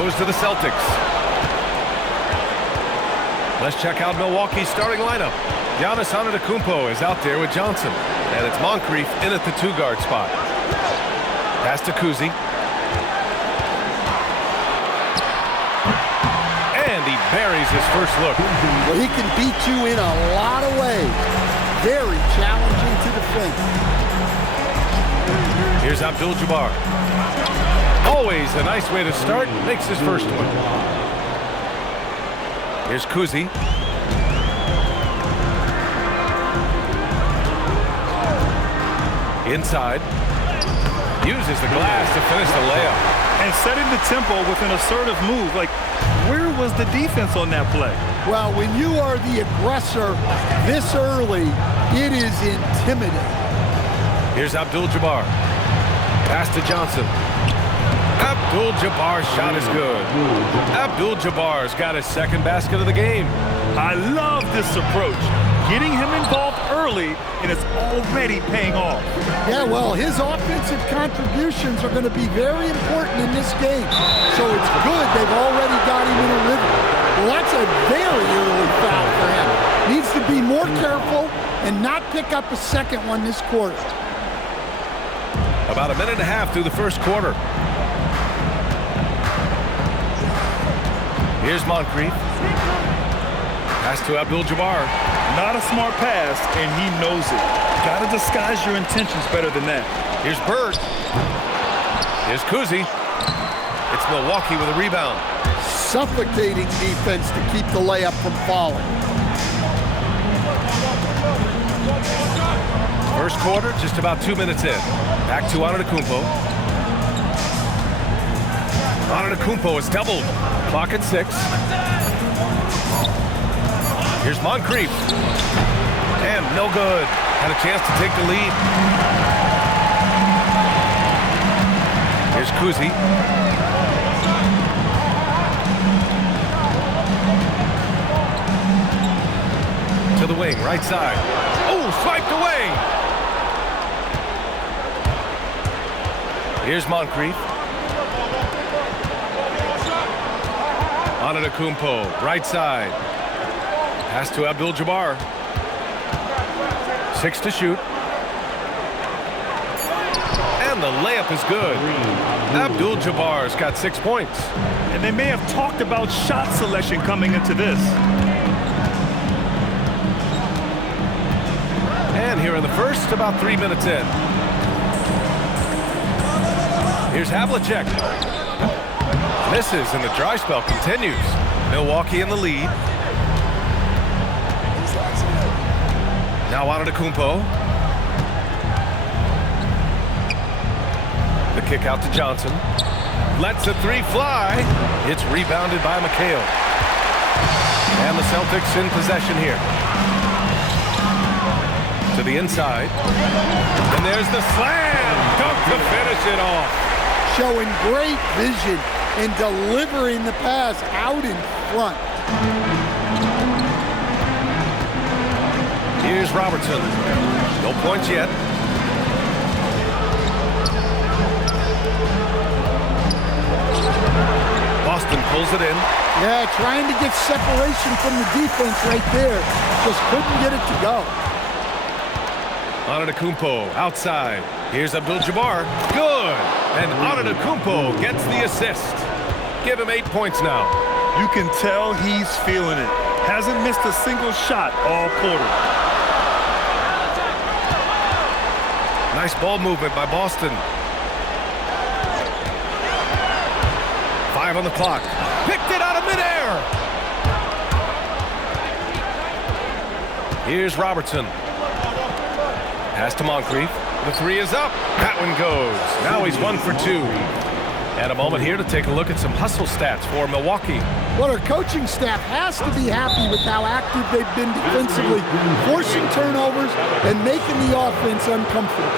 goes to the Celtics. Let's check out Milwaukee's starting lineup. Giannis Antetokounmpo is out there with Johnson. And it's Moncrief in at the 2-guard spot. Pass to Kuzi. And he buries his first look. Well, he can beat you in a lot of ways. Very challenging to defend. Here's Abdul-Jabbar. Always a nice way to start. Makes his first one. Here's Kuzi. Inside. Uses the glass to finish the layup. And setting the tempo with an assertive move. Like, where was the defense on that play? Well, when you are the aggressor this early, it is intimidating. Here's Abdul-Jabbar. Pass to Johnson. Abdul-Jabbar's shot is good. Abdul-Jabbar's got his second basket of the game. I love this approach. Getting him involved early, and it's already paying off. Yeah, well, his offensive contributions are going to be very important in this game. So it's good they've already got him in a rhythm. Well, that's a very early foul for him. Needs to be more careful and not pick up a second one this quarter. About a minute and a half through the first quarter. Here's Moncrief. Pass to Abdul-Jabbar. Not a smart pass, and he knows it. Got to disguise your intentions better than that. Here's Bird. Here's Kuzi. It's Milwaukee with a rebound. Suffocating defense to keep the layup from falling. First quarter, just about 2 minutes in. Back to Antetokounmpo. Antetokounmpo is doubled. Clock at 6. Here's Moncrief. And no good. Had a chance to take the lead. Here's Kuzi. To the wing, right side. Oh, swiped away. Here's Moncrief. Antetokounmpo, right side. Pass to Abdul-Jabbar. 6 to shoot. And the layup is good. Abdul-Jabbar's got 6 points. And they may have talked about shot selection coming into this. And here in the first, about 3 minutes in. Here's Havlicek. Misses, and the dry spell continues. Milwaukee in the lead. Now Antetokounmpo. The kick out to Johnson. Lets the 3 fly. It's rebounded by McHale. And the Celtics in possession here. To the inside. And there's the slam. Dunk to finish it off. Showing great vision and delivering the pass out in front. Here's Robertson. No points yet. Boston pulls it in. Yeah, trying to get separation from the defense right there. Just couldn't get it to go. Antetokounmpo outside. Here's Abdul-Jabbar. Good. And Antetokounmpo gets the assist. Give him 8 points now. You can tell he's feeling it. Hasn't missed a single shot all quarter. Nice ball movement by Boston. 5 on the clock. Picked it out of midair. Here's Robertson. Pass to Moncrief. The 3 is up. That one goes. Now he's 1 for 2. And a moment here to take a look at some hustle stats for Milwaukee. Well, our coaching staff has to be happy with how active they've been defensively, forcing turnovers and making the offense uncomfortable.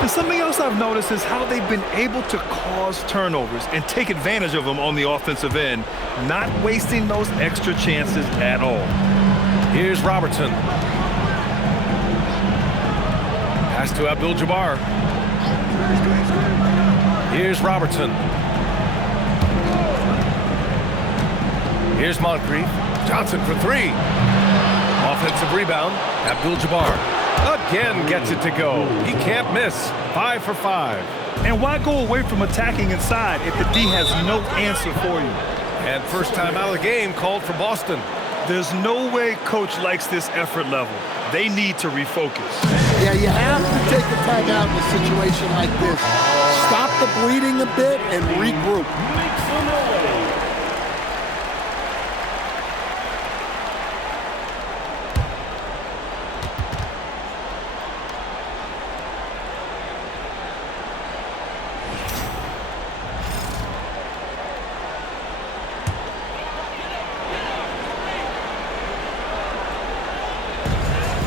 And something else I've noticed is how they've been able to cause turnovers and take advantage of them on the offensive end, not wasting those extra chances at all. Here's Robertson. Pass to Abdul-Jabbar. Here's Robertson. Here's Moncrief. Johnson for three. Offensive rebound. Abdul-Jabbar again gets it to go. He can't miss. 5 for 5. And why go away from attacking inside if the D has no answer for you? And first time out of the game called for Boston. There's no way coach likes this effort level. They need to refocus. Yeah, you have to take a timeout in a situation like this. Stop the bleeding a bit and regroup.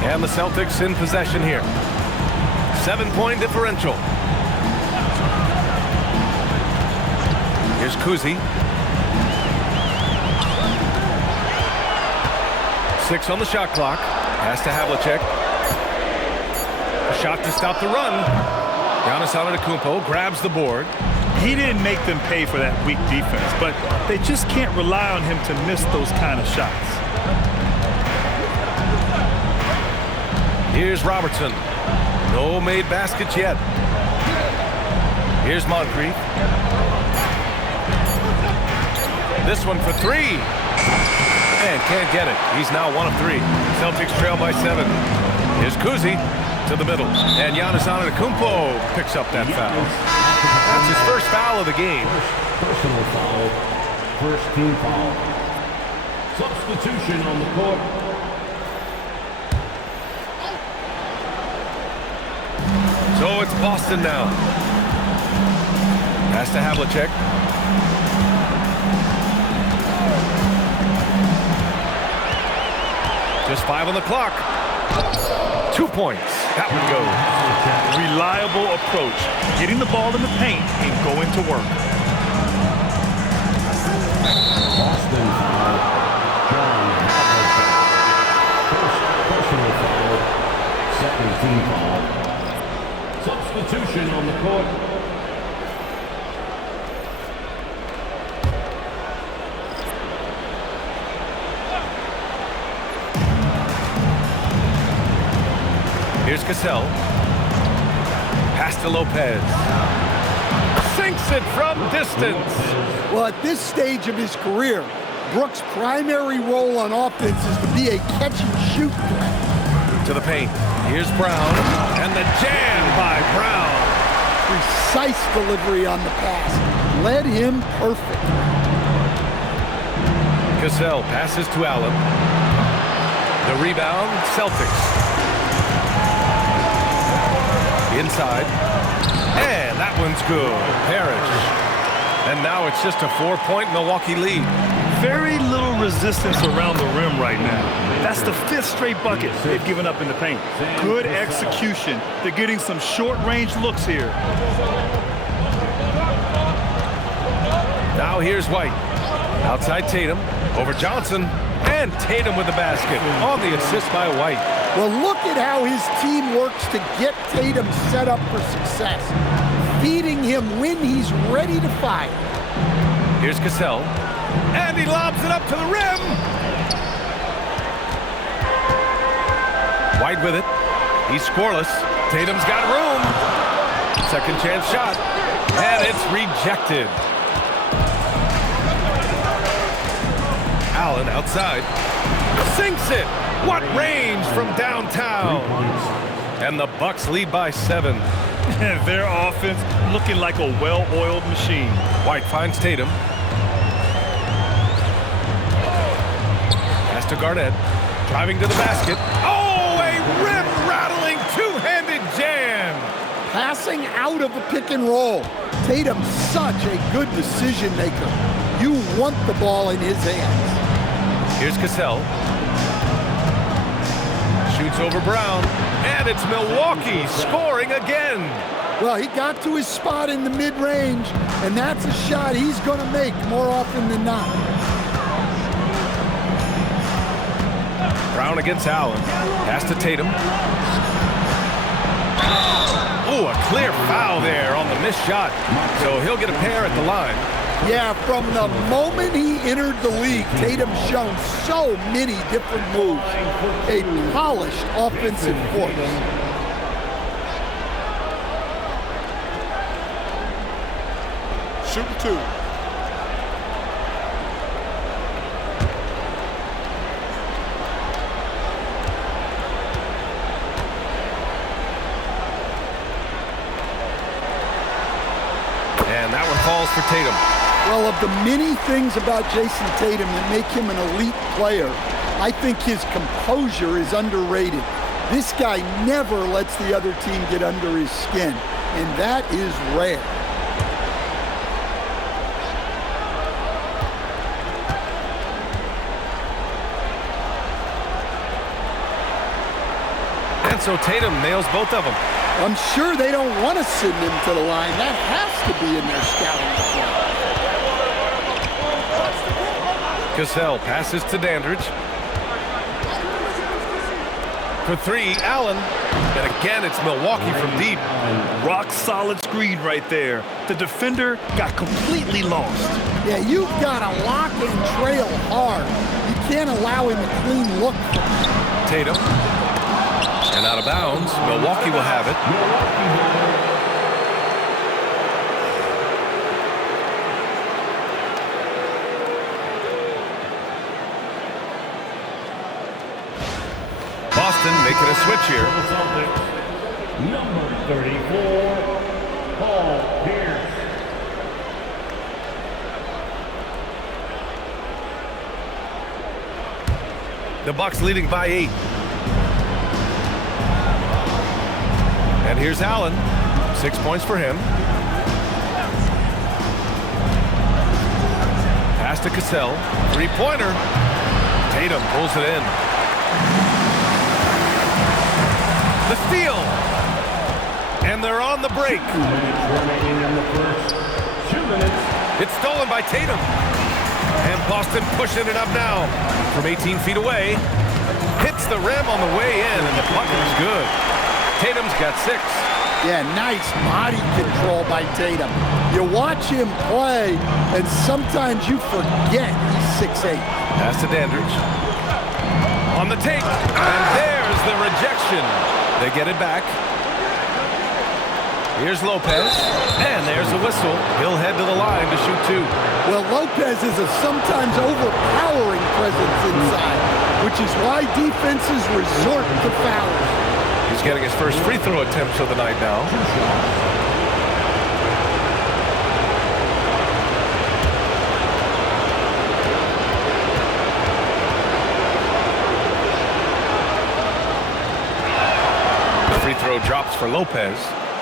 And the Celtics in possession here. 7-point differential. Here's Kuzi. 6 on the shot clock. Pass to Havlicek. A shot to stop the run. Giannis Antetokounmpo grabs the board. He didn't make them pay for that weak defense, but they just can't rely on him to miss those kind of shots. Here's Robertson. No made baskets yet. Here's Moncrief. This one for three. And can't get it. He's now 1 of 3. Celtics trail by 7. Here's Kuzi to the middle. And Giannis Antetokounmpo picks up that foul. That's his first foul of the game. Personal foul. First team foul. Substitution on the court. So it's Boston now. Pass to Havlicek. Just 5 on the clock. 2 points. That one goes. Reliable approach. Getting the ball in the paint and going to work. Boston foul. John Havlicek. First personal foul. Second team foul. Substitution on the court. Here's Cassell. Pass to Lopez. Sinks it from distance. Well, at this stage of his career, Brooks' primary role on offense is to be a catch-and-shoot threat. To the paint. Here's Brown. And the jam by Brown. Precise delivery on the pass. Led him perfect. Cassell passes to Allen. The rebound, Celtics. Inside. And that one's good. Parrish. And now it's just a 4-point Milwaukee lead. Very little resistance around the rim right now. That's the 5th straight bucket they've given up in the paint. Good execution. They're getting some short-range looks here. Now here's White. Outside Tatum. Over Johnson. And Tatum with the basket. On the assist by White. Well, look at how his team works to get Tatum set up for success. Feeding him when he's ready to fire. Here's Cassell. And he lobs it up to the rim. White with it. He's scoreless. Tatum's got room. Second chance shot. And it's rejected. Allen outside. Sinks it. What range from downtown. And the Bucks lead by 7. Their offense looking like a well-oiled machine. White finds Tatum. Pass to Garnett. Driving to the basket. Oh, a rim-rattling two-handed jam. Passing out of the pick and roll. Tatum's such a good decision maker. You want the ball in his hands. Here's Cassell. Shoots over Brown. And it's Milwaukee scoring again. Well, he got to his spot in the mid-range, and that's a shot he's going to make more often than not. Brown against Allen. Pass to Tatum. Oh, a clear foul there on the missed shot. So he'll get a pair at the line. Yeah, from the moment he entered the league, Tatum's shown so many different moves. A polished offensive force. Shooting 2. And that one falls for Tatum. Well, of the many things about Jason Tatum that make him an elite player, I think his composure is underrated. This guy never lets the other team get under his skin, and that is rare. And so Tatum nails both of them. I'm sure they don't want to send him to the line. That has to be in their scouting report. Cassell passes to Dandridge. For 3, Allen. And again, it's Milwaukee from deep. Rock solid screen right there. The defender got completely lost. Yeah, you've got to lock and trail hard. You can't allow him a clean look. Tatum. And out of bounds. Milwaukee will have it. Boston making a switch here. Number 34, Paul Pierce. The Bucks leading by 8. And here's Allen. 6 points for him. Pass to Cassell. 3-pointer. Tatum pulls it in. The steal. And they're on the break. 2 minutes remaining in the first. 2 minutes. It's stolen by Tatum. And Boston pushing it up now. From 18 feet away. Hits the rim on the way in, and the bucket is good. Tatum's got 6. Yeah, nice body control by Tatum. You watch him play, and sometimes you forget he's 6'8". Pass to Dandridge. On the take. And there's the rejection. They get it back. Here's Lopez. And there's the whistle. He'll head to the line to shoot 2. Well, Lopez is a sometimes overpowering presence inside, which is why defenses resort to fouls. He's getting his first free throw attempts of the night now. The free throw drops for Lopez.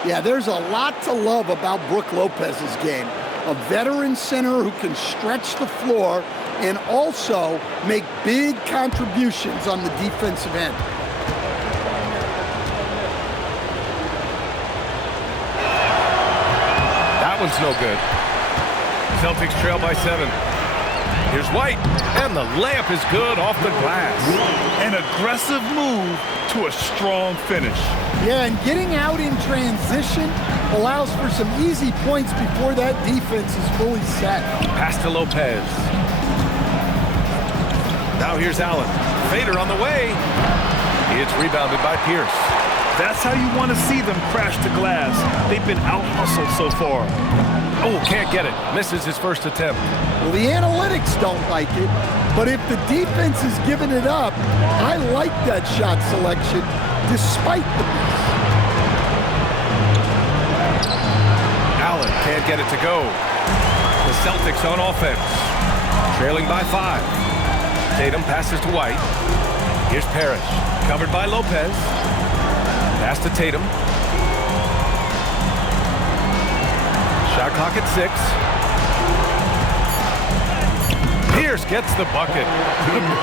Yeah, there's a lot to love about Brook Lopez's game. A veteran center who can stretch the floor and also make big contributions on the defensive end. That one's no good. Celtics trail by 7. Here's White, and the layup is good off the glass. An aggressive move to a strong finish. Yeah, and getting out in transition allows for some easy points before that defense is fully set. Pass to Lopez. Now here's Allen. Fader on the way. It's rebounded by Pierce. That's how you want to see them crash the glass. They've been out-hustled so far. Oh, can't get it. Misses his first attempt. Well, the analytics don't like it, but if the defense is giving it up, I like that shot selection despite the miss. Allen can't get it to go. The Celtics on offense. Trailing by 5. Tatum passes to White. Here's Parrish. Covered by Lopez. Pass to Tatum. Shot clock at 6. Pierce gets the bucket.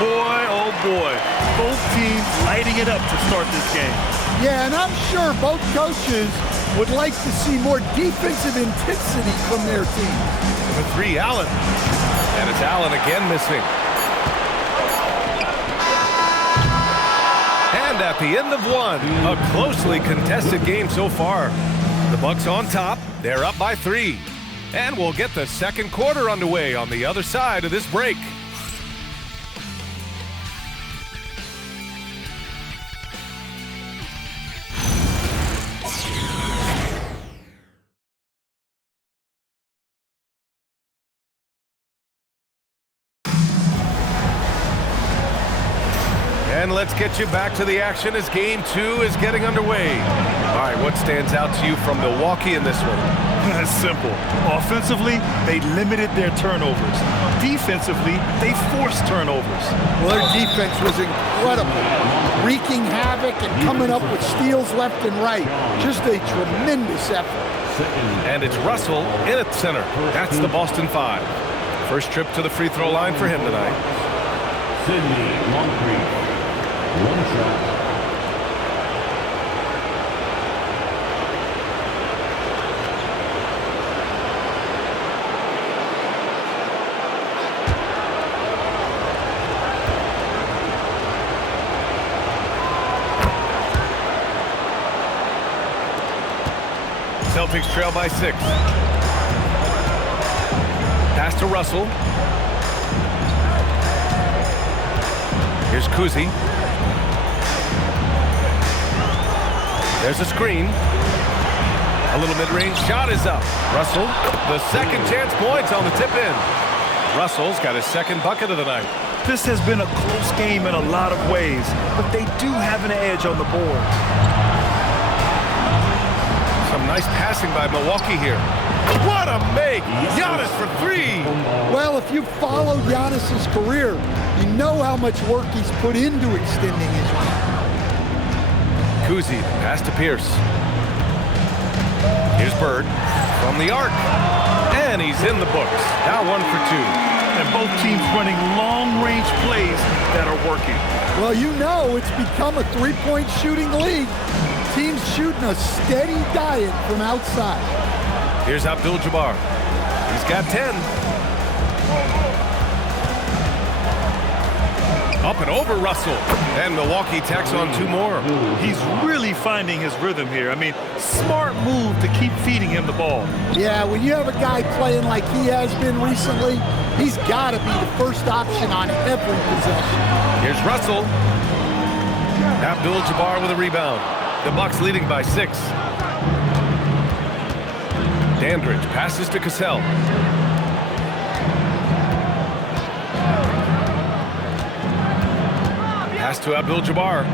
Boy, oh boy. Both teams lighting it up to start this game. Yeah, and I'm sure both coaches would like to see more defensive intensity from their team. For 3, Allen. And it's Allen again missing. And at the end of 1, a closely contested game so far. The Bucks on top. They're up by 3. And we'll get the second quarter underway on the other side of this break. And let's get you back to the action as game 2 is getting underway. All right, what stands out to you from Milwaukee in this one? That's simple. Offensively, they limited their turnovers. Defensively, they forced turnovers. Well, their defense was incredible, wreaking havoc and coming up with steals left and right. Just a tremendous effort. And it's Russell in at center. That's the Boston 5. First trip to the free throw line for him tonight. Sidney Moncrief. One shot. Celtics trail by 6. Pass to Russell. Here's Kuzi. There's a screen. A little mid-range shot is up. Russell, the second chance points on the tip-in. Russell's got his second bucket of the night. This has been a close game in a lot of ways, but they do have an edge on the board. Some nice passing by Milwaukee here. What a make! Giannis for 3! Well, if you followed Giannis's career, you know how much work he's put into extending his reach. Kuzi, pass to Pierce. Here's Bird from the arc. And he's in the books. Now 1 for 2. And both teams running long-range plays that are working. Well, you know it's become a three-point shooting league. Teams shooting a steady diet from outside. Here's Abdul-Jabbar. He's got 10. Up and over Russell. And Milwaukee tacks on 2 more. He's really finding his rhythm here. I mean, smart move to keep feeding him the ball. Yeah, when you have a guy playing like he has been recently, he's got to be the first option on every possession. Here's Russell. Abdul-Jabbar with a rebound. The Bucks leading by 6. Dandridge passes to Cassell. Pass to Abdul-Jabbar.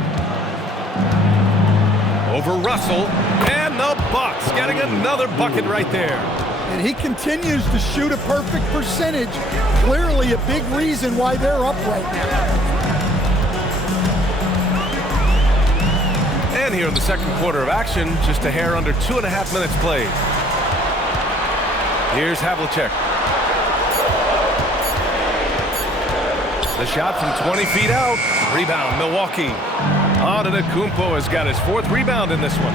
Over Russell. And the Bucks getting another bucket right there. And he continues to shoot a perfect percentage. Clearly a big reason why they're up right now. And here in the second quarter of action, just a hair under 2.5 minutes played. Here's Havlicek. The shot from 20 feet out. Rebound, Milwaukee. Antetokounmpo has got his 4th rebound in this one.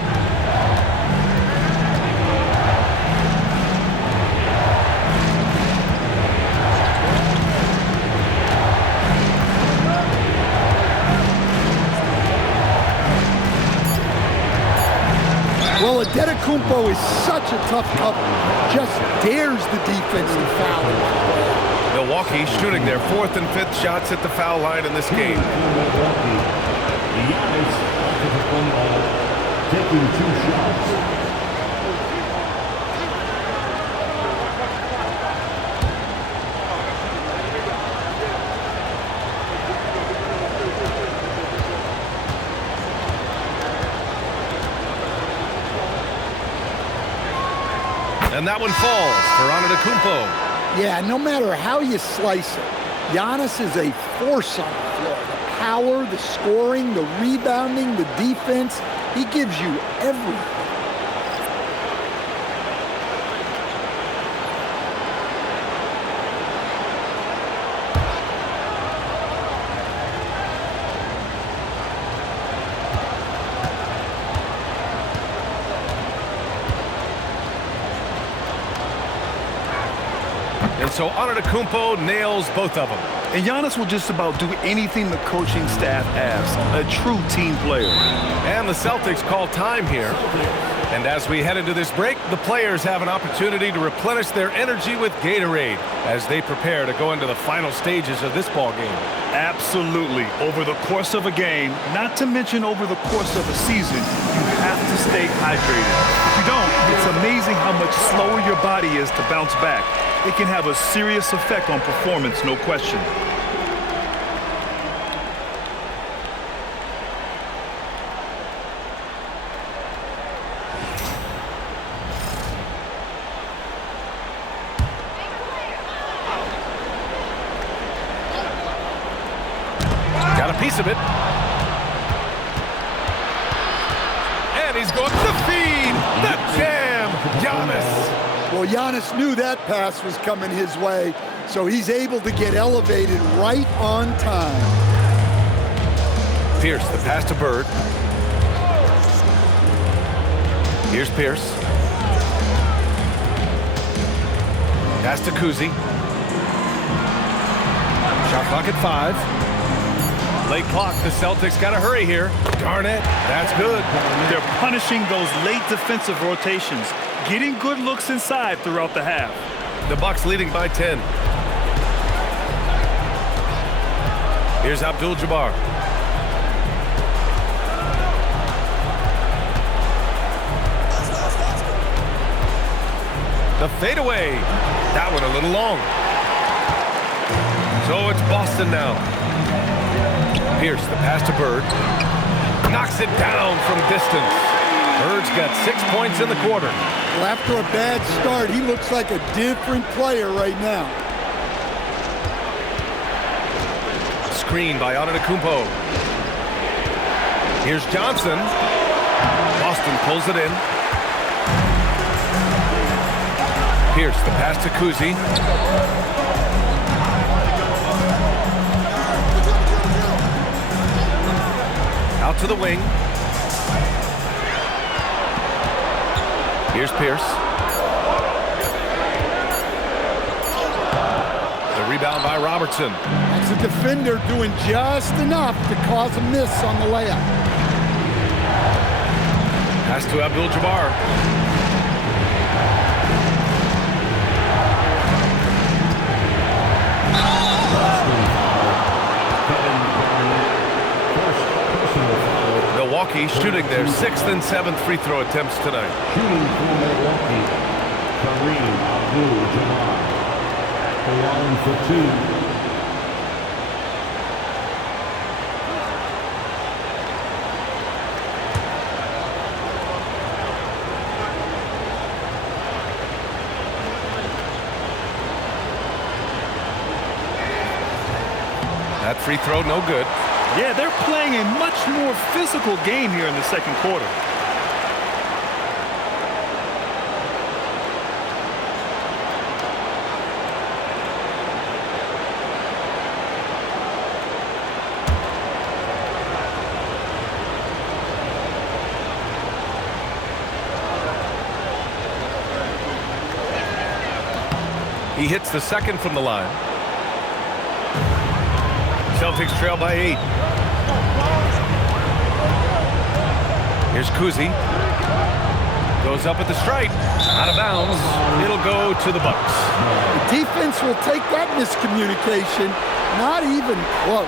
Well, Antetokounmpo is such a tough cover. Just dares the defense to foul him. Milwaukee shooting their 4th and 5th shots at the foul line in this game. Giannis Antetokounmpo taking 2 shots. And that one falls for Antetokounmpo. Yeah, no matter how you slice it, Giannis is a force on the floor. The power, the scoring, the rebounding, the defense, he gives you everything. And so Antetokounmpo nails both of them. And Giannis will just about do anything the coaching staff asks. A true team player. And the Celtics call time here. And as we head into this break, the players have an opportunity to replenish their energy with Gatorade as they prepare to go into the final stages of this ball game. Absolutely. Over the course of a game, not to mention over the course of a season, you have to stay hydrated. If you don't, it's amazing how much slower your body is to bounce back. It can have a serious effect on performance, no question. Got a piece of it. And he's going to feed the jam. Giannis. Well, Giannis knew that pass was coming his way, so he's able to get elevated right on time. Pierce, the pass to Bird. Here's Pierce. Pass to Kuzi. Shot clock at 5. Late clock, the Celtics got to hurry here. Garnett, that's good. They're punishing those late defensive rotations, getting good looks inside throughout the half. The Bucks leading by 10. Here's Abdul-Jabbar. The fadeaway. That one a little long. So it's Boston now. Pierce, the pass to Bird. Knocks it down from distance. Bird's got 6 points in the quarter. Well, after a bad start, he looks like a different player right now. Screen by Antetokounmpo. Here's Johnson. Boston pulls it in. Pierce, the pass to Kuzi. Out to the wing. Here's Pierce. The rebound by Robertson. That's a defender doing just enough to cause a miss on the layup. Pass to Abdul-Jabbar. Milwaukee shooting their 6th and 7th free throw attempts tonight. Shooting for Milwaukee, Kareem Abdul-Jabbar. Along for 2. That free throw no good. Yeah, they're playing a much more physical game here in the second quarter. He hits the second from the line. Celtics trail by 8. Here's Kuzi. Goes up at the stripe. Out of bounds. It'll go to the Bucks. The defense will take that miscommunication. Not even close.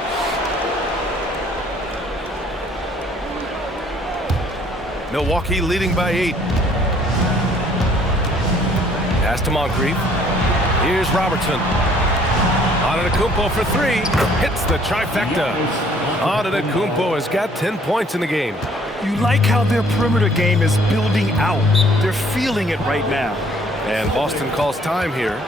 Milwaukee leading by 8. Pass to Moncrief. Here's Robertson. Antetokounmpo for 3. Hits the trifecta. Antetokounmpo has got 10 points in the game. You like how their perimeter game is building out. They're feeling it right now. And Boston calls time here.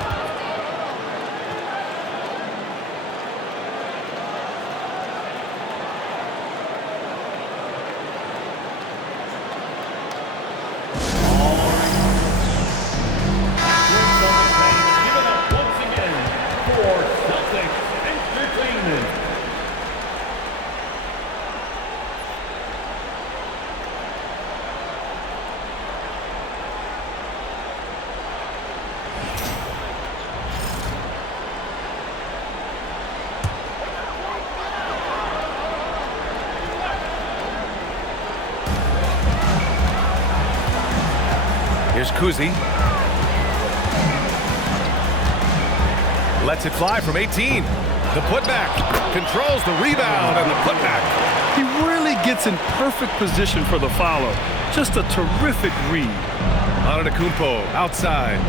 Here's Kuzi. Lets it fly from 18. The putback. Controls the rebound and the putback. He really gets in perfect position for the follow. Just a terrific read. Antetokounmpo outside.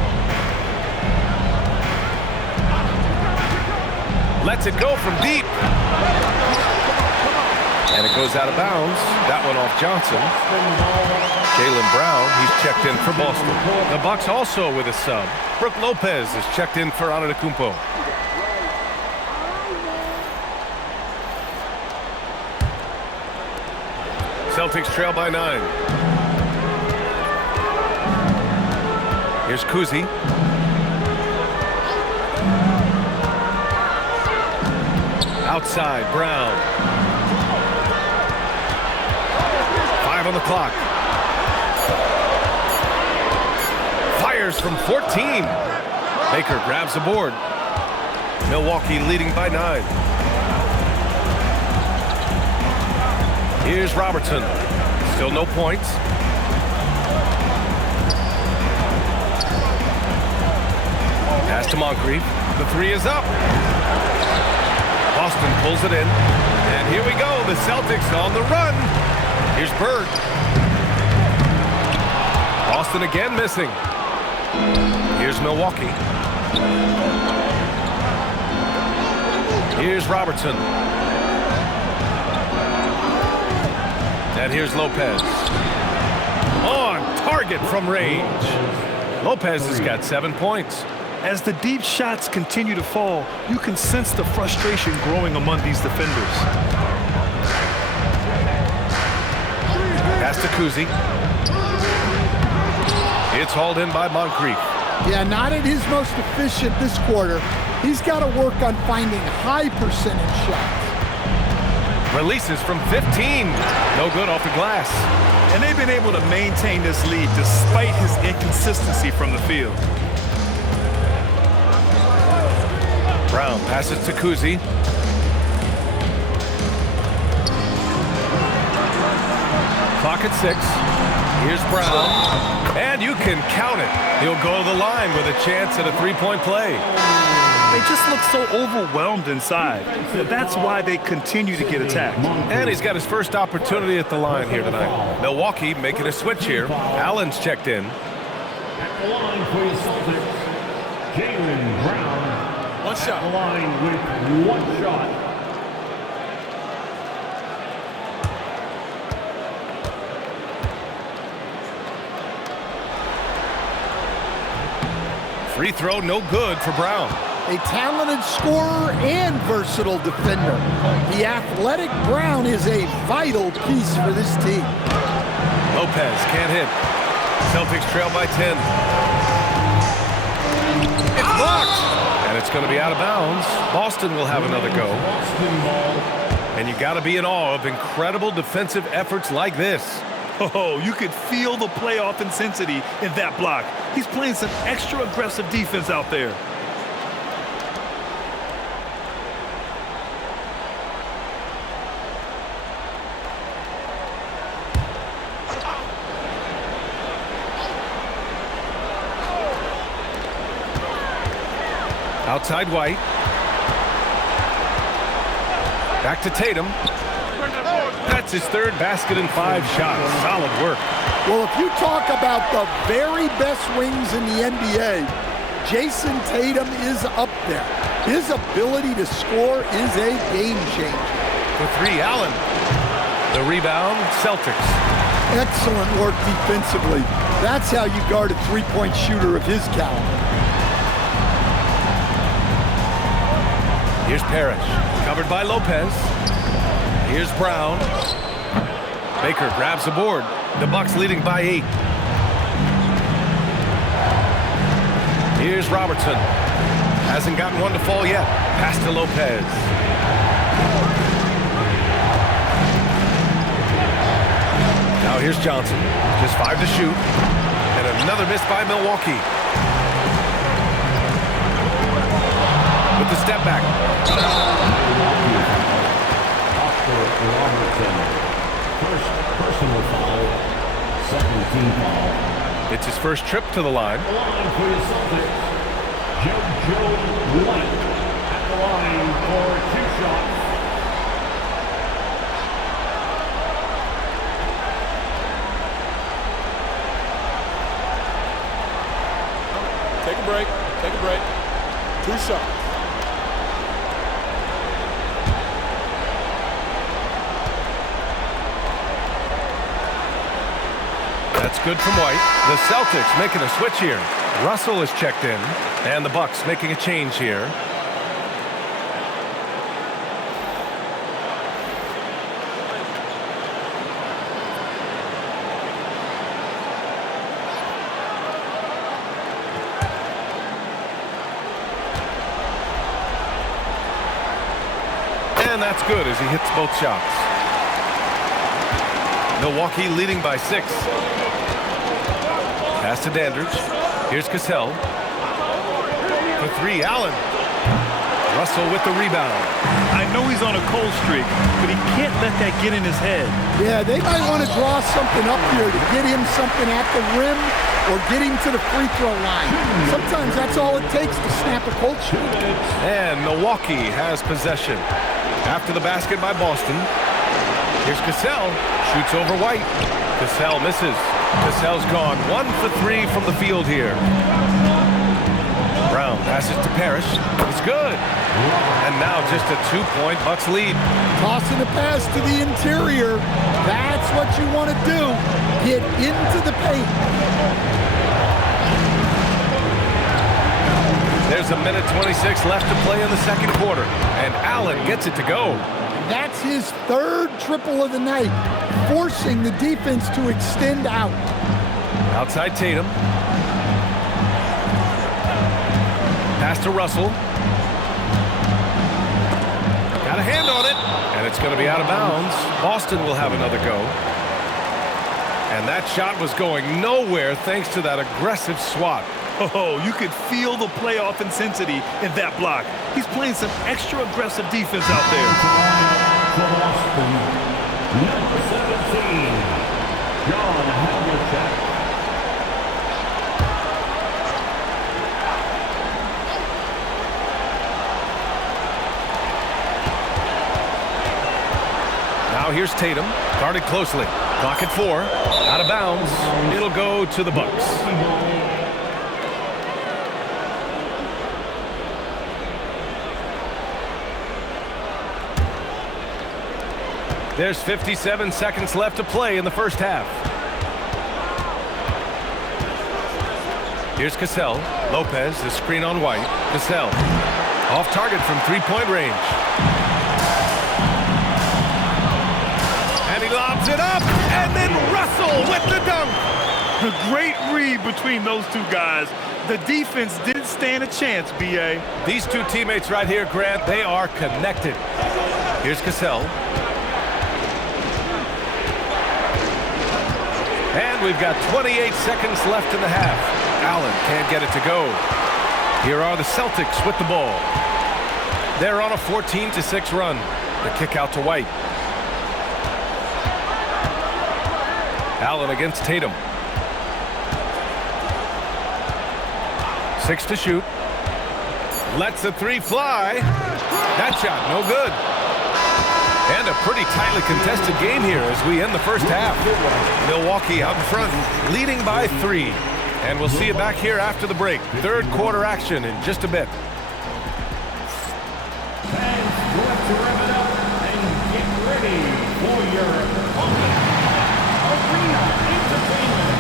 Lets it go from deep. And it goes out of bounds. That one off Johnson. Jaylen Brown, he's checked in for Boston. The Bucks also with a sub. Brook Lopez is checked in for Antetokounmpo. Celtics trail by 9. Here's Kuzi. Outside, Brown. 5 on the clock. Fires from 14. Baker grabs the board. Milwaukee leading by 9. Here's Robertson. Still no points. Pass to Moncrief. The 3 is up. Boston pulls it in. And here we go. The Celtics on the run. Here's Bird. Boston again missing. Here's Milwaukee. Here's Robertson. And here's Lopez. On target from range. Lopez has got 7 points. As the deep shots continue to fall, you can sense the frustration growing among these defenders. Pass to Kuzi. It's hauled in by Moncrief. Yeah, not at his most efficient this quarter. He's got to work on finding high percentage shots. Releases from 15. No good off the glass. And they've been able to maintain this lead despite his inconsistency from the field. Brown passes to Kuzi. Clock at 6. Here's Brown. And you can count it. He'll go to the line with a chance at a three-point play. They just look so overwhelmed inside. That's why they continue to get attacked. And he's got his first opportunity at the line here tonight. Milwaukee making a switch here. Allen's checked in. At the line for the Celtics, Jaylen Brown. One shot. At the line with 1 shot. Free throw, no good for Brown. A talented scorer and versatile defender. The athletic Brown is a vital piece for this team. Lopez can't hit. Celtics trail by 10. It's blocked. And it's going to be out of bounds. Boston will have another go. And you got to be in awe of incredible defensive efforts like this. Oh, you could feel the playoff intensity in that block. He's playing some extra aggressive defense out there. Outside White. Back to Tatum. That's his third basket in 5 shots. Solid work. Well, if you talk about the very best wings in the NBA, Jason Tatum is up there. His ability to score is a game changer. For 3, Allen. The rebound, Celtics. Excellent work defensively. That's how you guard a three-point shooter of his caliber. Here's Parrish, covered by Lopez. Here's Brown. Baker grabs the board. The Bucks leading by 8. Here's Robertson. Hasn't gotten one to fall yet. Pass to Lopez. Now here's Johnson. Just 5 to shoot. And another miss by Milwaukee. With the step back. Robertson. First personal foul, second team foul. It's his first trip to the line. The line for the Celtics, JoJo White at the line for 2 shots. Take a break. Take a break. 2 shots. That's good from White. The Celtics making a switch here. Russell is checked in, and the Bucks making a change here. And that's good as he hits both shots. Milwaukee leading by 6. Pass to Dandridge. Here's Cassell. For 3, Allen. Russell with the rebound. I know he's on a cold streak, but he can't let that get in his head. Yeah, they might want to draw something up here to get him something at the rim or get him to the free throw line. Sometimes that's all it takes to snap a cold streak. And Milwaukee has possession. After the basket by Boston. Here's Cassell. Shoots over White. Cassell misses. Cassell's gone 1 for 3 from the field here. Brown passes to Parrish. It's good. And now just a 2-point Bucks lead. Tossing the pass to the interior. That's what you want to do. Get into the paint. There's a minute 26 left to play in the second quarter. And Allen gets it to go. That's his 3rd triple of the night, forcing the defense to extend out. Outside Tatum. Pass to Russell. Got a hand on it. And it's going to be out of bounds. Boston will have another go. And that shot was going nowhere thanks to that aggressive swat. Oh, you could feel the playoff intensity in that block. He's playing some extra aggressive defense out there. For Boston, number 17, John Havlicek. Now here's Tatum, guarded closely. Clock at 4, out of bounds. It'll go to the Bucks. There's 57 seconds left to play in the first half. Here's Cassell. Lopez, the screen on White. Cassell, off target from 3-point range. And he lobs it up, and then Russell with the dunk. A great read between those 2 guys. The defense didn't stand a chance, B.A. These 2 teammates right here, Grant, they are connected. Here's Cassell. And we've got 28 seconds left in the half. Allen can't get it to go. Here are the Celtics with the ball. They're on a 14-6 run. The kick out to White. Allen against Tatum. 6 to shoot. Lets the 3 fly. That shot no good. And a pretty tightly contested game here as we end the first half. Milwaukee out in front, leading by 3. And we'll see you back here after the break. Third quarter action in just a bit. Fans, let's rev it up and get ready for your opponent. Arena Entertainment.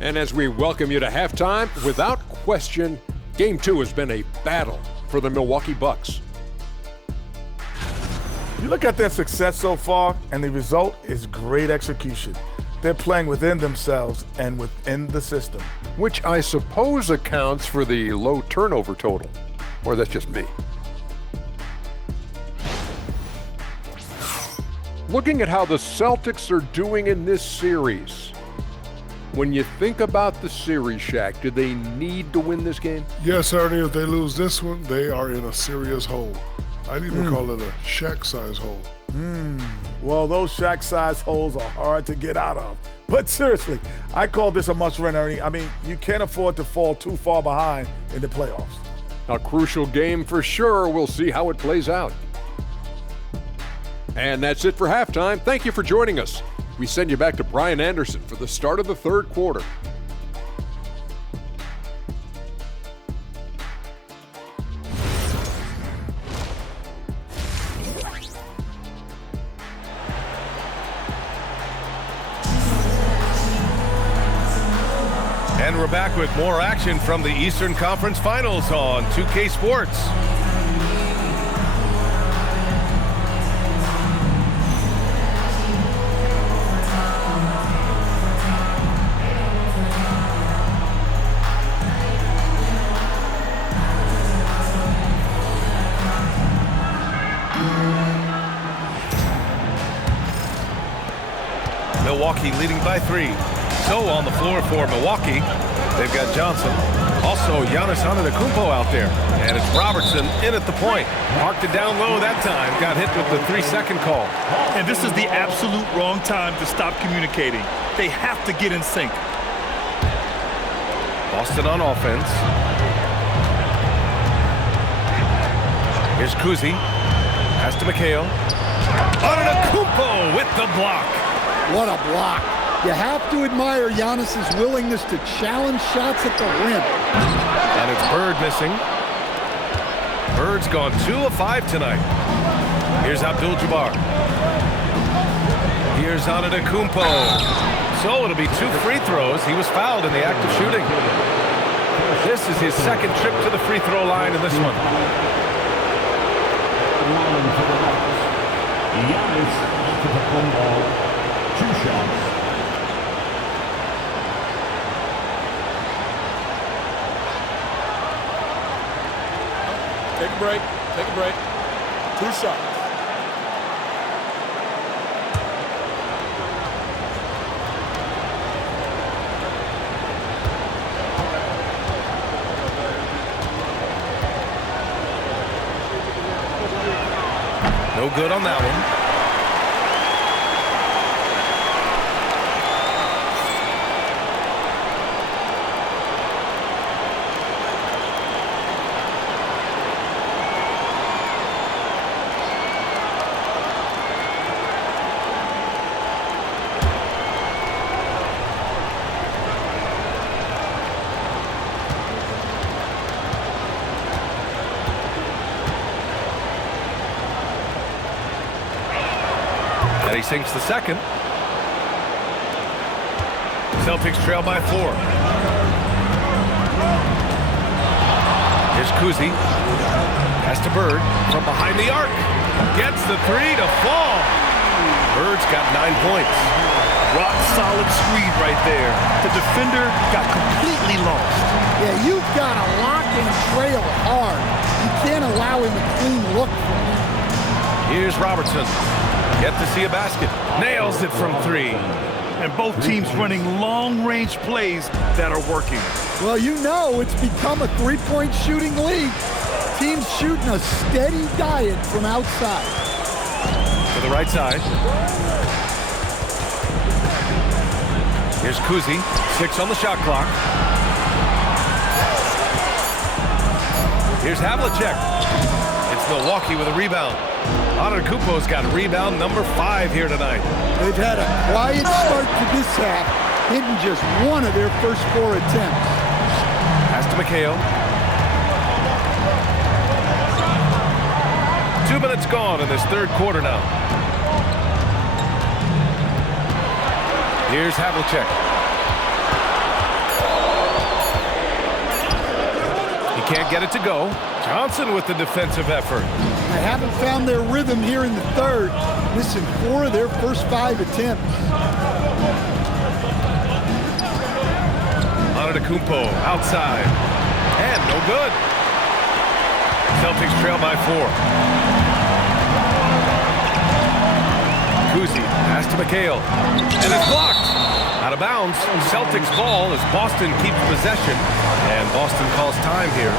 And as we welcome you to halftime, without question, Game 2 has been a battle for the Milwaukee Bucks. You look at their success so far, and the result is great execution. They're playing within themselves and within the system. Which I suppose accounts for the low turnover total. Or that's just me. Looking at how the Celtics are doing in this series, When you think about the series, Shaq, do they need to win this game? Yes, Ernie, if they lose this one, they are in a serious hole. I'd even call it a Shaq-size hole. Well, those Shaq-size holes are hard to get out of. But seriously, I call this a must-win, Ernie. I mean, you can't afford to fall too far behind in the playoffs. A crucial game for sure. We'll see how it plays out. And that's it for halftime. Thank you for joining us. We send you back to Brian Anderson for the start of the third quarter. And we're back with more action from the Eastern Conference Finals on 2K Sports. Milwaukee leading by 3. So on the floor for Milwaukee, they've got Johnson. Also, Giannis Antetokounmpo out there. And it's Robertson in at the point. Marked it down low that time. Got hit with the 3-second call. And this is the absolute wrong time to stop communicating. They have to get in sync. Boston on offense. Here's Kuzi. Pass to McHale. Antetokounmpo with the block. What a block. You have to admire Giannis's willingness to challenge shots at the rim. And it's Bird missing. Bird's gone 2 of 5 tonight. Here's Abdul-Jabbar. Here's Antetokounmpo. So it'll be 2 free throws. He was fouled in the act of shooting. This is his second trip to the free throw line in this one. Giannis Antetokounmpo, 2 shots. Take a break. Take a break. 2 shots. No good on that one. And he sinks the second. Celtics trail by 4. Here's Kuzi. Pass to Bird from behind the arc. Gets the 3 to fall. Bird's got 9 points. Rock solid screen right there. The defender got completely lost. Yeah, you've got to lock and trail hard. You can't allow him a clean look from him. Here's Robertson. Yet to see a basket. Nails it from 3. And both teams running long-range plays that are working. Well, you know it's become a three-point shooting league. Teams shooting a steady diet from outside. To the right side. Here's Kuzi. 6 on the shot clock. Here's Havlicek. It's Milwaukee with a rebound. Antetokounmpo's got rebound number 5 here tonight. They've had a quiet start to this half, hitting just 1 of their first 4 attempts. Pass to McHale. 2 minutes gone in this third quarter now. Here's Havlicek. He can't get it to go. Johnson with the defensive effort. They haven't found their rhythm here in the third, missing 4 of their first 5 attempts. Antetokounmpo outside. And no good. Celtics trail by 4. Kuzi, pass to McHale. And it's blocked. Out of bounds. Celtics ball as Boston keeps possession. And Boston calls time here.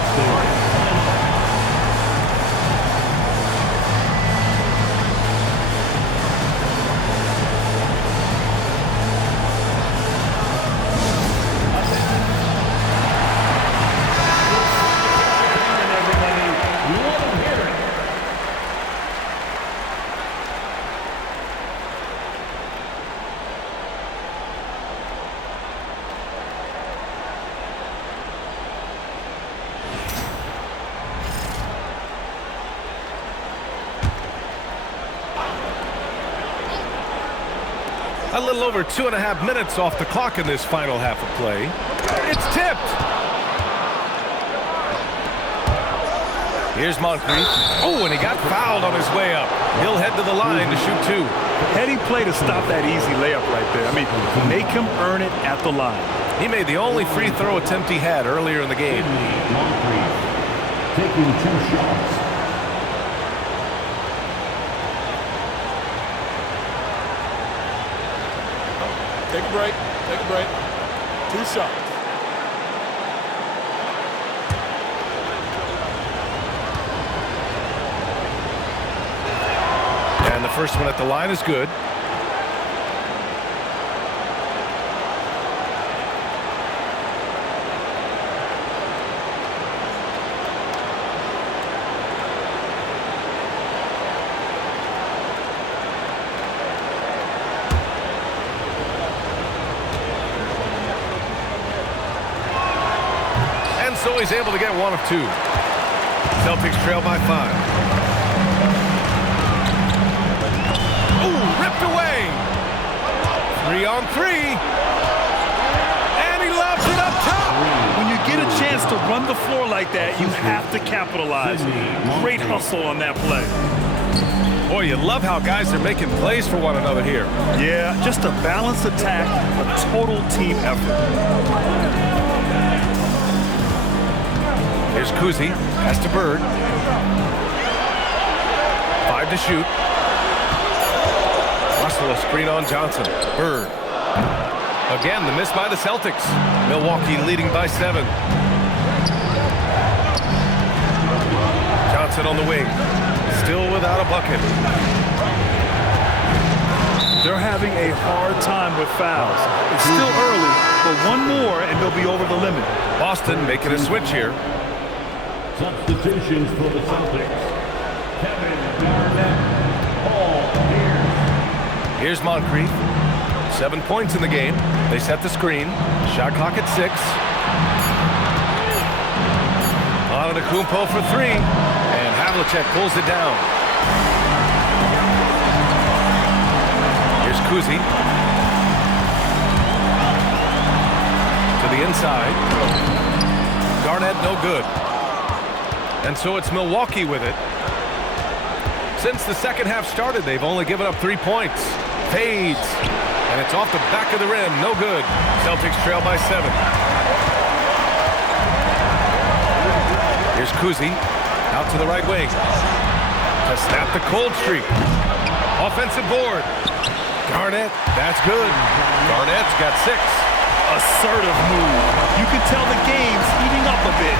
A little over 2.5 minutes off the clock in this final half of play. It's tipped. Here's Moncrief. Oh, and he got fouled on his way up. He'll head to the line to shoot 2. Heading play to stop that easy layup right there. I mean, make him earn it at the line. He made the only free throw attempt he had earlier in the game. Moncrief taking 2 shots. Take a break. Take a break. 2 shots. And the first one at the line is good. So he's able to get 1 of 2. Celtics trail by 5. Ooh, ripped away. 3 on 3. And he lobs it up top. When you get a chance to run the floor like that, you have to capitalize. Great hustle on that play. Boy, you love how guys are making plays for one another here. Yeah, just a balanced attack, a total team effort. Here's Kuzi, pass to Bird. 5 to shoot. Russell a screen on Johnson. Bird. Again, the miss by the Celtics. Milwaukee leading by 7. Johnson on the wing. Still without a bucket. They're having a hard time with fouls. It's still early, but 1 more and they'll be over the limit. Boston making a switch here. Substitutions for the Celtics. Kevin Garnett, Paul Pierce. Here's Moncrief. 7 points in the game. They set the screen. Shot clock at 6. Antetokounmpo for 3. And Havlicek pulls it down. Here's Kuzi. To the inside. Garnett no good. And so it's Milwaukee with it. Since the second half started, they've only given up 3 points. Fades. And it's off the back of the rim. No good. Celtics trail by 7. Here's Kuzi. Out to the right wing. To snap the cold streak. Offensive board. Garnett. That's good. Garnett's got 6. Assertive move. You can tell the game's heating up a bit.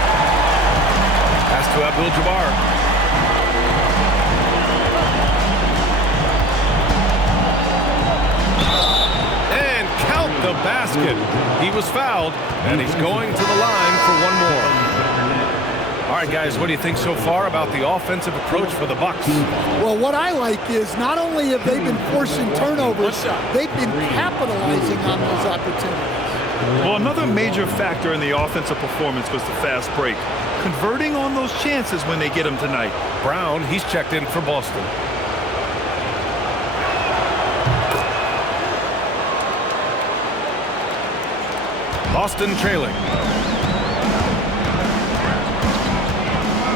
Pass to Abdul-Jabbar. And count the basket. He was fouled, and he's going to the line for 1 more. All right, guys, what do you think so far about the offensive approach for the Bucks? Well, what I like is not only have they been forcing turnovers, they've been capitalizing on those opportunities. Well, another major factor in the offensive performance was the fast break. Converting on those chances when they get them tonight. Brown, he's checked in for Boston. Boston trailing.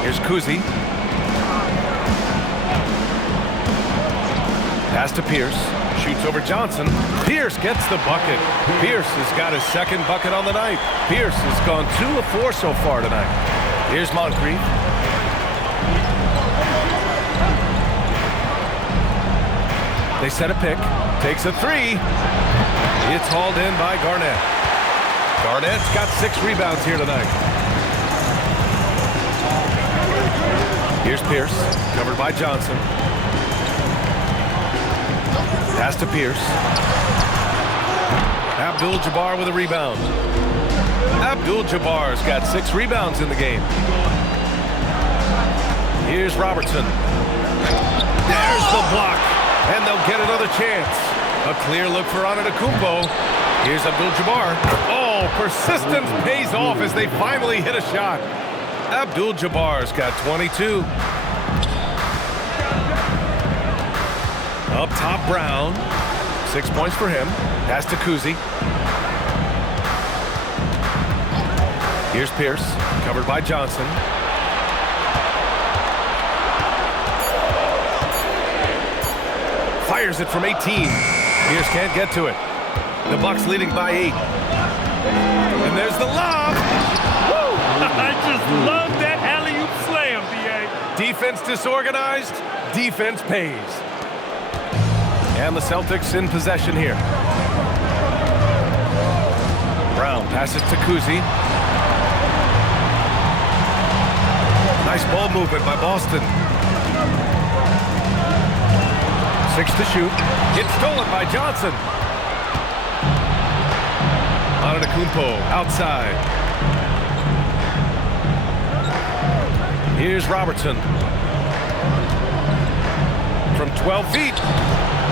Here's Kuzi. Pass to Pierce. Shoots over Johnson. Pierce gets the bucket. Pierce has got his 2nd bucket on the night. Pierce has gone 2 of 4 so far tonight. Here's Moncrief. They set a pick. Takes a 3. It's hauled in by Garnett. Garnett's got 6 rebounds here tonight. Here's Pierce, covered by Johnson. Pass to Pierce. Abdul-Jabbar with a rebound. Abdul-Jabbar's got 6 rebounds in the game. Here's Robertson. There's the block, and they'll get another chance. A clear look for Antetokounmpo. Here's Abdul-Jabbar. Oh, persistence pays off as they finally hit a shot. Abdul-Jabbar's got 22. Up top, Brown. 6 points for him. Pass to Kuzi. Here's Pierce, covered by Johnson. Fires it from 18. Pierce can't get to it. The Bucks leading by 8. And there's the lob. Woo! I just love that alley-oop slam, B.A. Defense disorganized, defense pays. And the Celtics in possession here. Brown passes to Kuzi. Nice ball movement by Boston. 6 to shoot. It's stolen by Johnson. Antetokounmpo outside. Here's Robertson. From 12 feet.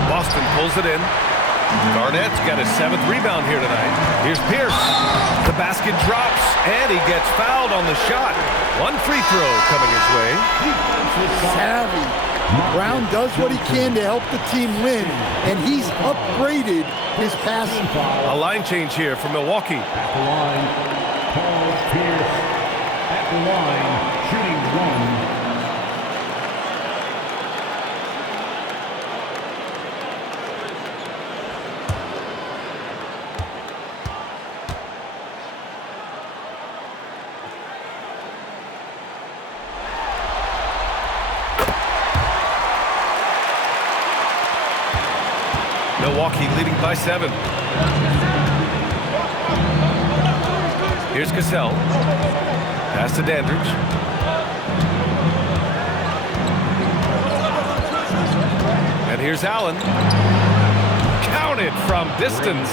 Boston pulls it in. Garnett's got his 7th rebound here tonight. Here's Pierce. The basket drops, and he gets fouled on the shot. 1 free throw coming his way. Savvy. Brown does what he can to help the team win, and he's upgraded his passing. A line change here for Milwaukee. At the line, Paul Pierce. At the line, shooting 1. Milwaukee leading by 7. Here's Cassell. Pass to Dandridge. And here's Allen. Counted from distance.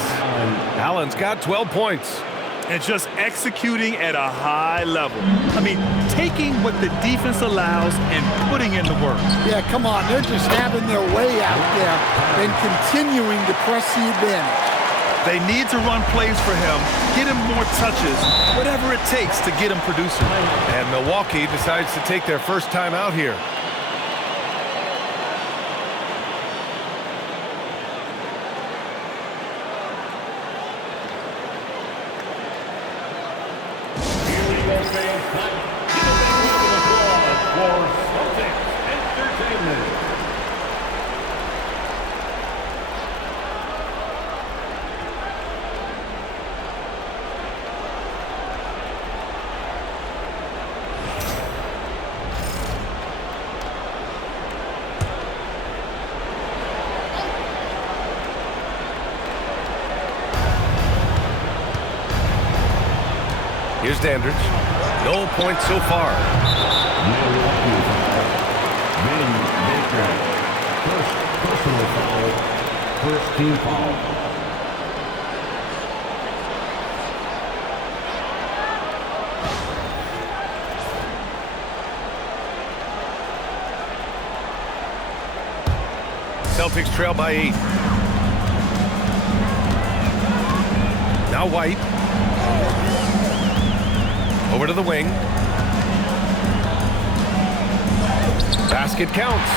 Allen's got 12 points. And just executing at a high level. I mean, taking what the defense allows and putting in the work. Yeah, come on. They're just having their way out there and continuing to press the advantage. They need to run plays for him, get him more touches, whatever it takes to get him producing. And Milwaukee decides to take their first time out here. Here's Dandridge. No points so far. First personal foul. First team foul. Celtics trail by 8. Now White. Over to the wing. Basket counts.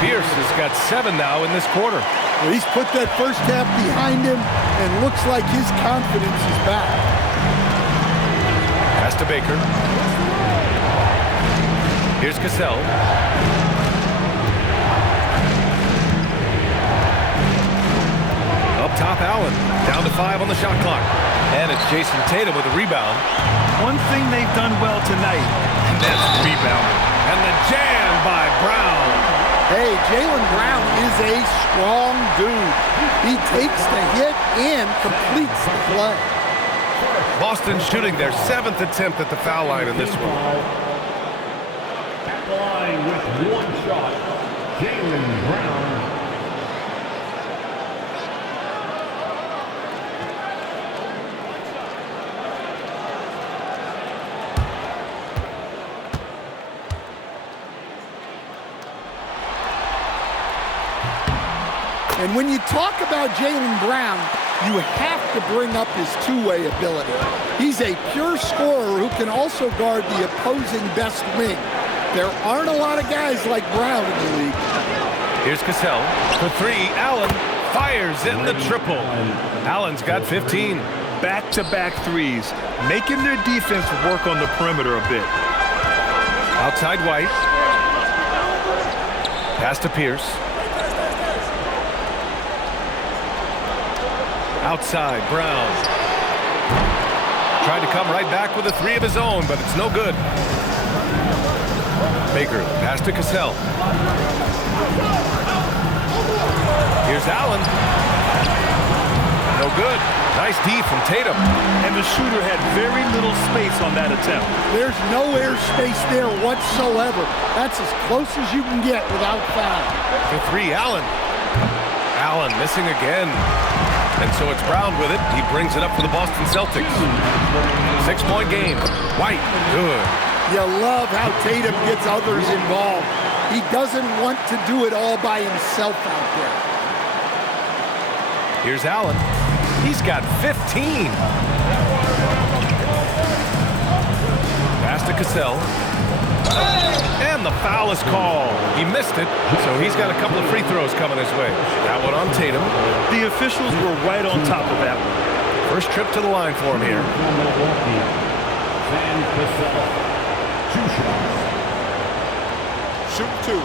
Pierce has got 7 now in this quarter. Well, he's put that first half behind him and looks like his confidence is back. Pass to Baker. Here's Cassell. Up top, Allen. Down to 5 on the shot clock. And it's Jason Tatum with a rebound. One thing they've done well tonight, and that's rebounding. And the jam by Brown. Hey, Jaylen Brown is a strong dude. He takes the hit and completes the play. Boston shooting their 7th attempt at the foul line in this one. At the line with one shot, Jaylen Brown. And when you talk about Jaylen Brown, you have to bring up his two-way ability. He's a pure scorer who can also guard the opposing best wing. There aren't a lot of guys like Brown in the league. Here's Cassell for three. Allen fires in the triple. Allen's got 15. Back-to-back threes, making their defense work on the perimeter a bit. Outside White. Pass to Pierce. Outside, Brown. Tried to come right back with a three of his own, but it's no good. Baker, pass to Cassell. Here's Allen. No good. Nice D from Tatum. And the shooter had very little space on that attempt. There's no air space there whatsoever. That's as close as you can get without foul. For three, Allen. Allen missing again. And so it's Brown with it. He brings it up for the Boston Celtics. 6-point game. White, good. You love how Tatum gets others involved. He doesn't want to do it all by himself out there. Here's Allen. He's got 15. Pass to Cassell. And the foul is called. He missed it, so he's got a couple of free throws coming his way. That one on Tatum. The officials were right on top of that one. First trip to the line for him here. Milwaukee, Van Cassell. 2 shots. Shoot two.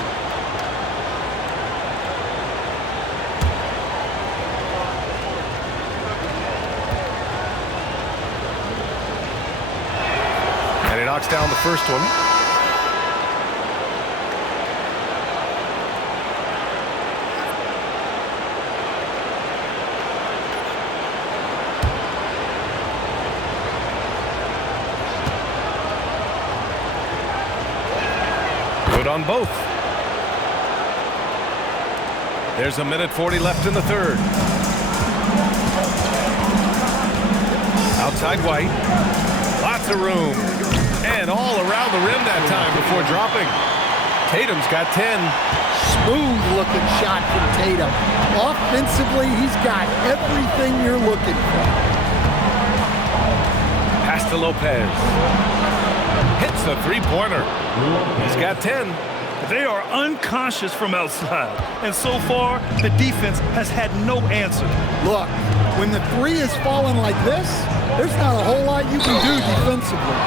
And he knocks down the first one. Good on both. There's a minute 40 left in the third. Outside White. Lots of room. And all around the rim that time before dropping. Tatum's got 10. Smooth looking shot from Tatum. Offensively, he's got everything you're looking for. Pass to Lopez. Hits the three-pointer. He's got 10. They are unconscious from outside, and so far, the defense has had no answer. Look, when the three is falling like this, there's not a whole lot you can do defensively.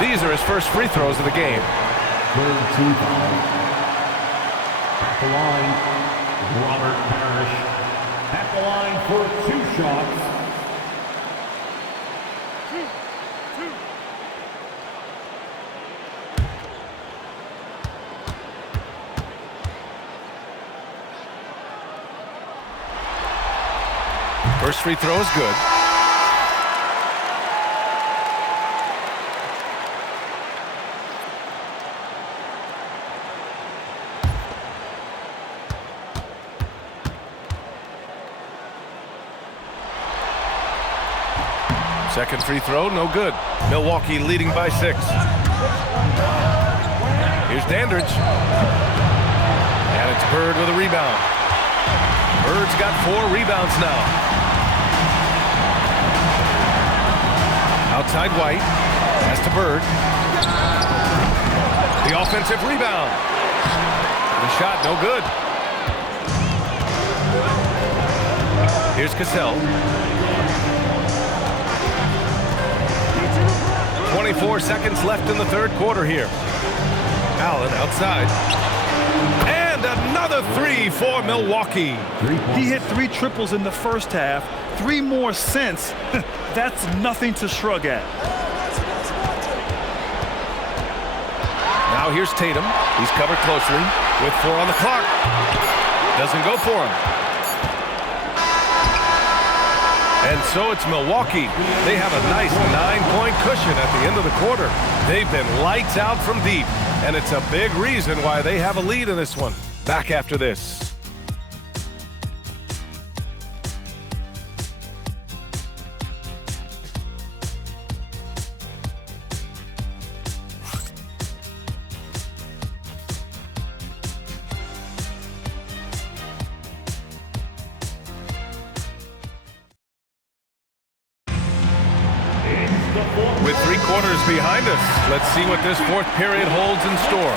These are his first free throws of the game. At the line, Robert Parrish. At the line for 2 shots. First free throw is good. Second free throw, no good. Milwaukee leading by 6. Here's Dandridge. And it's Bird with a rebound. Bird's got 4 rebounds now. Outside White. Pass to Bird. The offensive rebound. The shot, no good. Here's Cassell. 24 seconds left in the third quarter here. Allen outside. And another 3 for Milwaukee. He hit 3 triples in the first half, 3 more since. That's nothing to shrug at. Now here's Tatum. He's covered closely with 4 on the clock. Doesn't go for him. And so it's Milwaukee. They have a nice 9-point cushion at the end of the quarter. They've been lights out from deep, and it's a big reason why they have a lead in this one. Back after this. With 3 quarters behind us, let's see what this 4th period holds in store.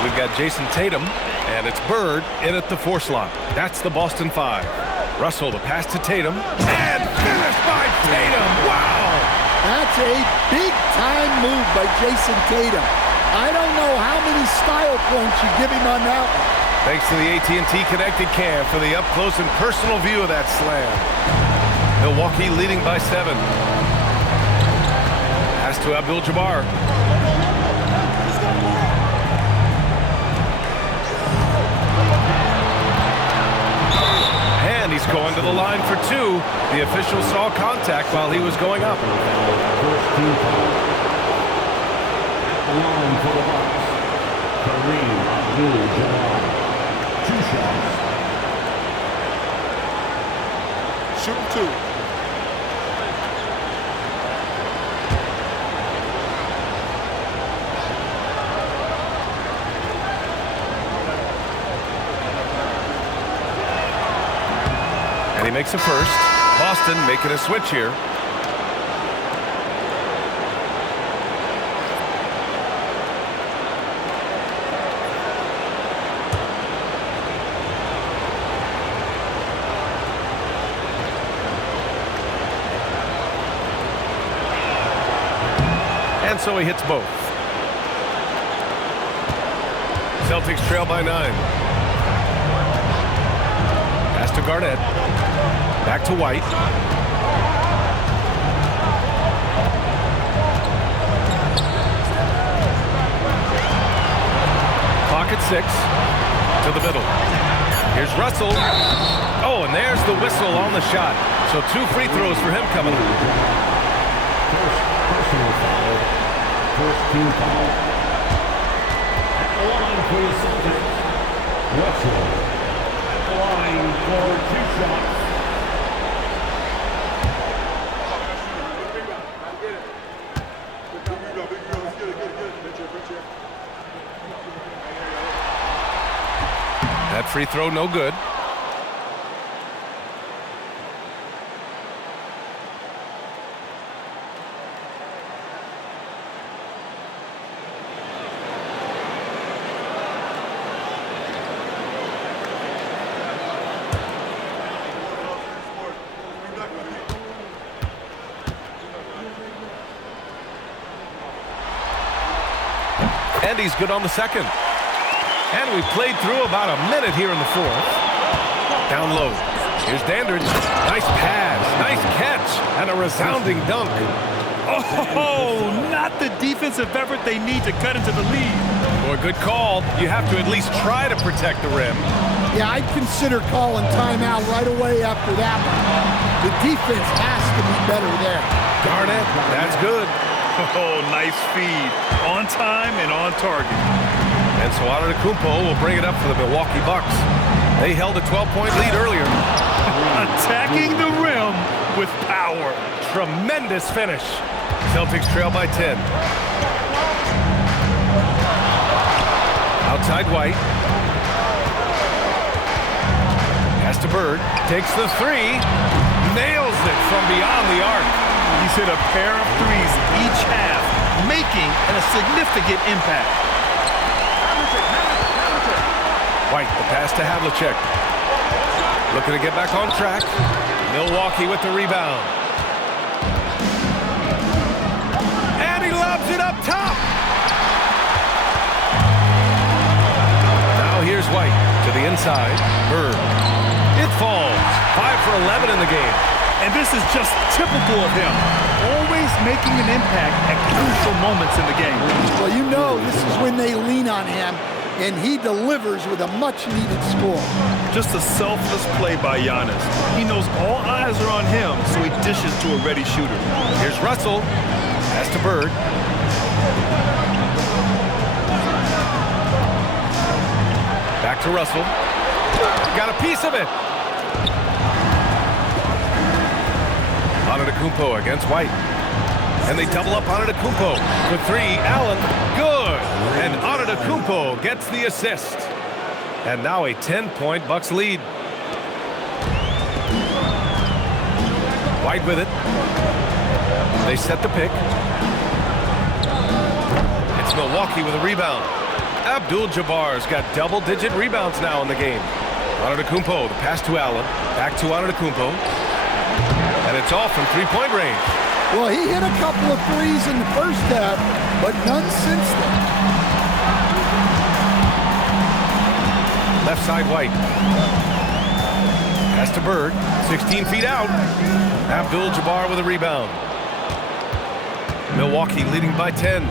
We've got Jason Tatum, and it's Bird in at the 4 slot. That's the Boston 5. Russell, the pass to Tatum, and finished by Tatum. Wow! That's a big-time move by Jason Tatum. I don't know how many style points you give him on that one. Thanks to the AT&T Connected Cam for the up-close and personal view of that slam. Milwaukee leading by 7. Pass to Abdul-Jabbar. And he's going to the line for 2. The official saw contact while he was going up. First team foul. At the line for the Bucks, Kareem Abdul-Jabbar. 2 shots. Shoot 2. And he makes a first. Boston making a switch here. And so he hits both. Celtics trail by 9. Pass to Garnett. Back to White. Clock at 6. To the middle. Here's Russell. Oh, and there's the whistle on the shot. So 2 free throws for him coming up. Personal foul. First team foul. At the line for the Celtics, Russell. At the line for 2 shots. That free throw no good. And he's good on the second. And we played through about a minute here in the 4th. Down low. Here's Dandridge. Nice pass, nice catch, and a resounding dunk. Oh, not the defensive effort they need to cut into the lead. Boy, good call. You have to at least try to protect the rim. Yeah, I'd consider calling timeout right away after that one. The defense has to be better there. Garnett, that's good. Oh, nice feed. On time and on target. And so Antetokounmpo will bring it up for the Milwaukee Bucks. They held a 12-point lead earlier. Attacking the rim with power. Tremendous finish. Celtics trail by 10. Outside White. Pass to Bird. Takes the 3. Nails it from beyond the arc. He's hit a pair of threes each half, making a significant impact. White, the pass to Havlicek. Looking to get back on track. Milwaukee with the rebound. And he lobs it up top. Now here's White to the inside. Bird. It falls. 5 for 11 in the game. And this is just typical of him. Always making an impact at crucial moments in the game. Well, you know when they lean on him, and he delivers with a much-needed score. Just a selfless play by Giannis. He knows all eyes are on him, so he dishes to a ready shooter. Here's Russell. Pass to Bird. Back to Russell. Got a piece of it. Antetokounmpo against White. And they double up Antetokounmpo. For three, Allen, good. And Antetokounmpo gets the assist. And now a 10-point Bucks lead. White with it. They set the pick. It's Milwaukee with a rebound. Abdul-Jabbar's got double-digit rebounds now in the game. Antetokounmpo, the pass to Allen. Back to Antetokounmpo. And it's all from three-point range. Well, he hit a couple of threes in the first half, but none since then. Left side, White. Pass to Bird. 16 feet out. Abdul-Jabbar with a rebound. Milwaukee leading by 10.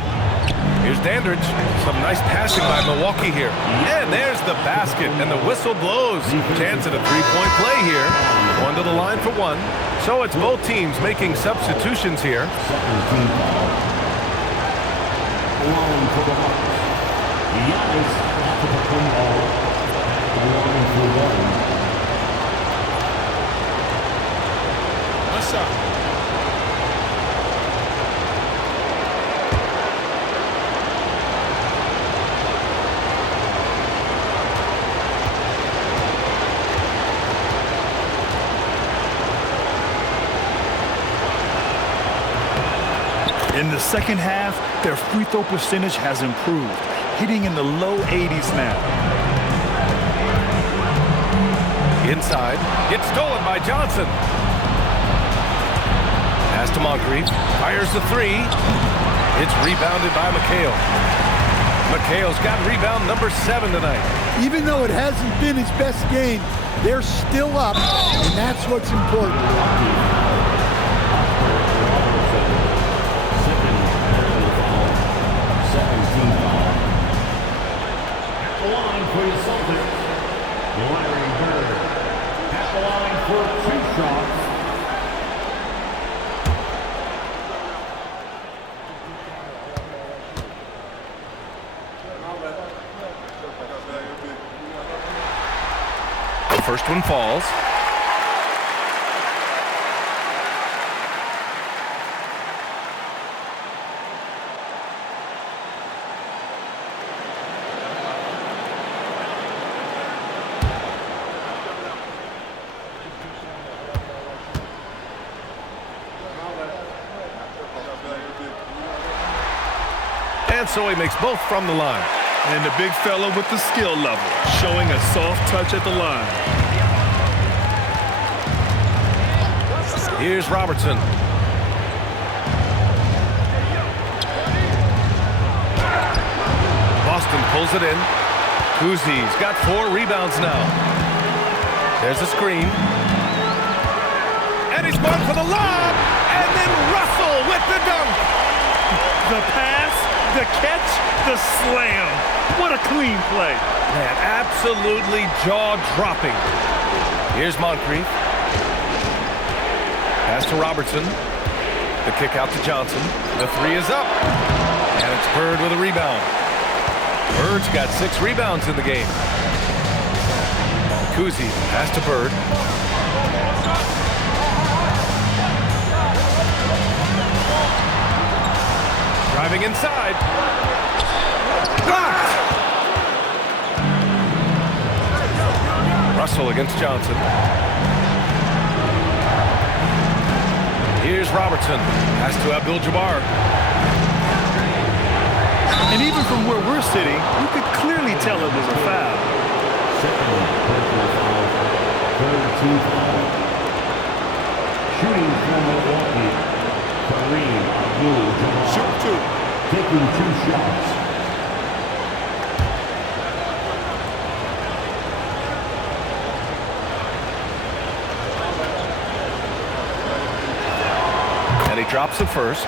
Here's Dandridge. Some nice passing by Milwaukee here. And there's the basket, and the whistle blows. Chance at a three-point play here. One to the line for one. So it's both teams making substitutions here. Nice shot. In the second half, their free throw percentage has improved, hitting in the low 80s now. Inside. It's stolen by Johnson. Pass to Moncrief. Fires the three. It's rebounded by McHale. McHale's got rebound number 7 tonight. Even though it hasn't been his best game, they're still up, and that's what's important. At the line for the Celtics, Larry Bird. At the line for 2 shots. The first one falls. And so he makes both from the line. And the big fella with the skill level, showing a soft touch at the line. Here's Robertson. Boston pulls it in. Kuzi's got 4 rebounds now. There's a screen. And he's going for the lob. And then Russell with the dunk. The pass, the catch, the slam. What a clean play. Man, absolutely jaw-dropping. Here's Moncrief. Pass to Robertson. The kick out to Johnson. The 3 is up. And it's Bird with a rebound. Bird's got 6 rebounds in the game. Kuzi, pass to Bird. Driving inside. Blocked! Russell against Johnson. Here's Robertson. Pass to Abdul-Jabbar. And even from where we're sitting, you could clearly tell it was a foul. Shooting from Milwaukee, Kareem Abdul-Jabbar. Shoot 2. Taking 2 shots. Drops it first.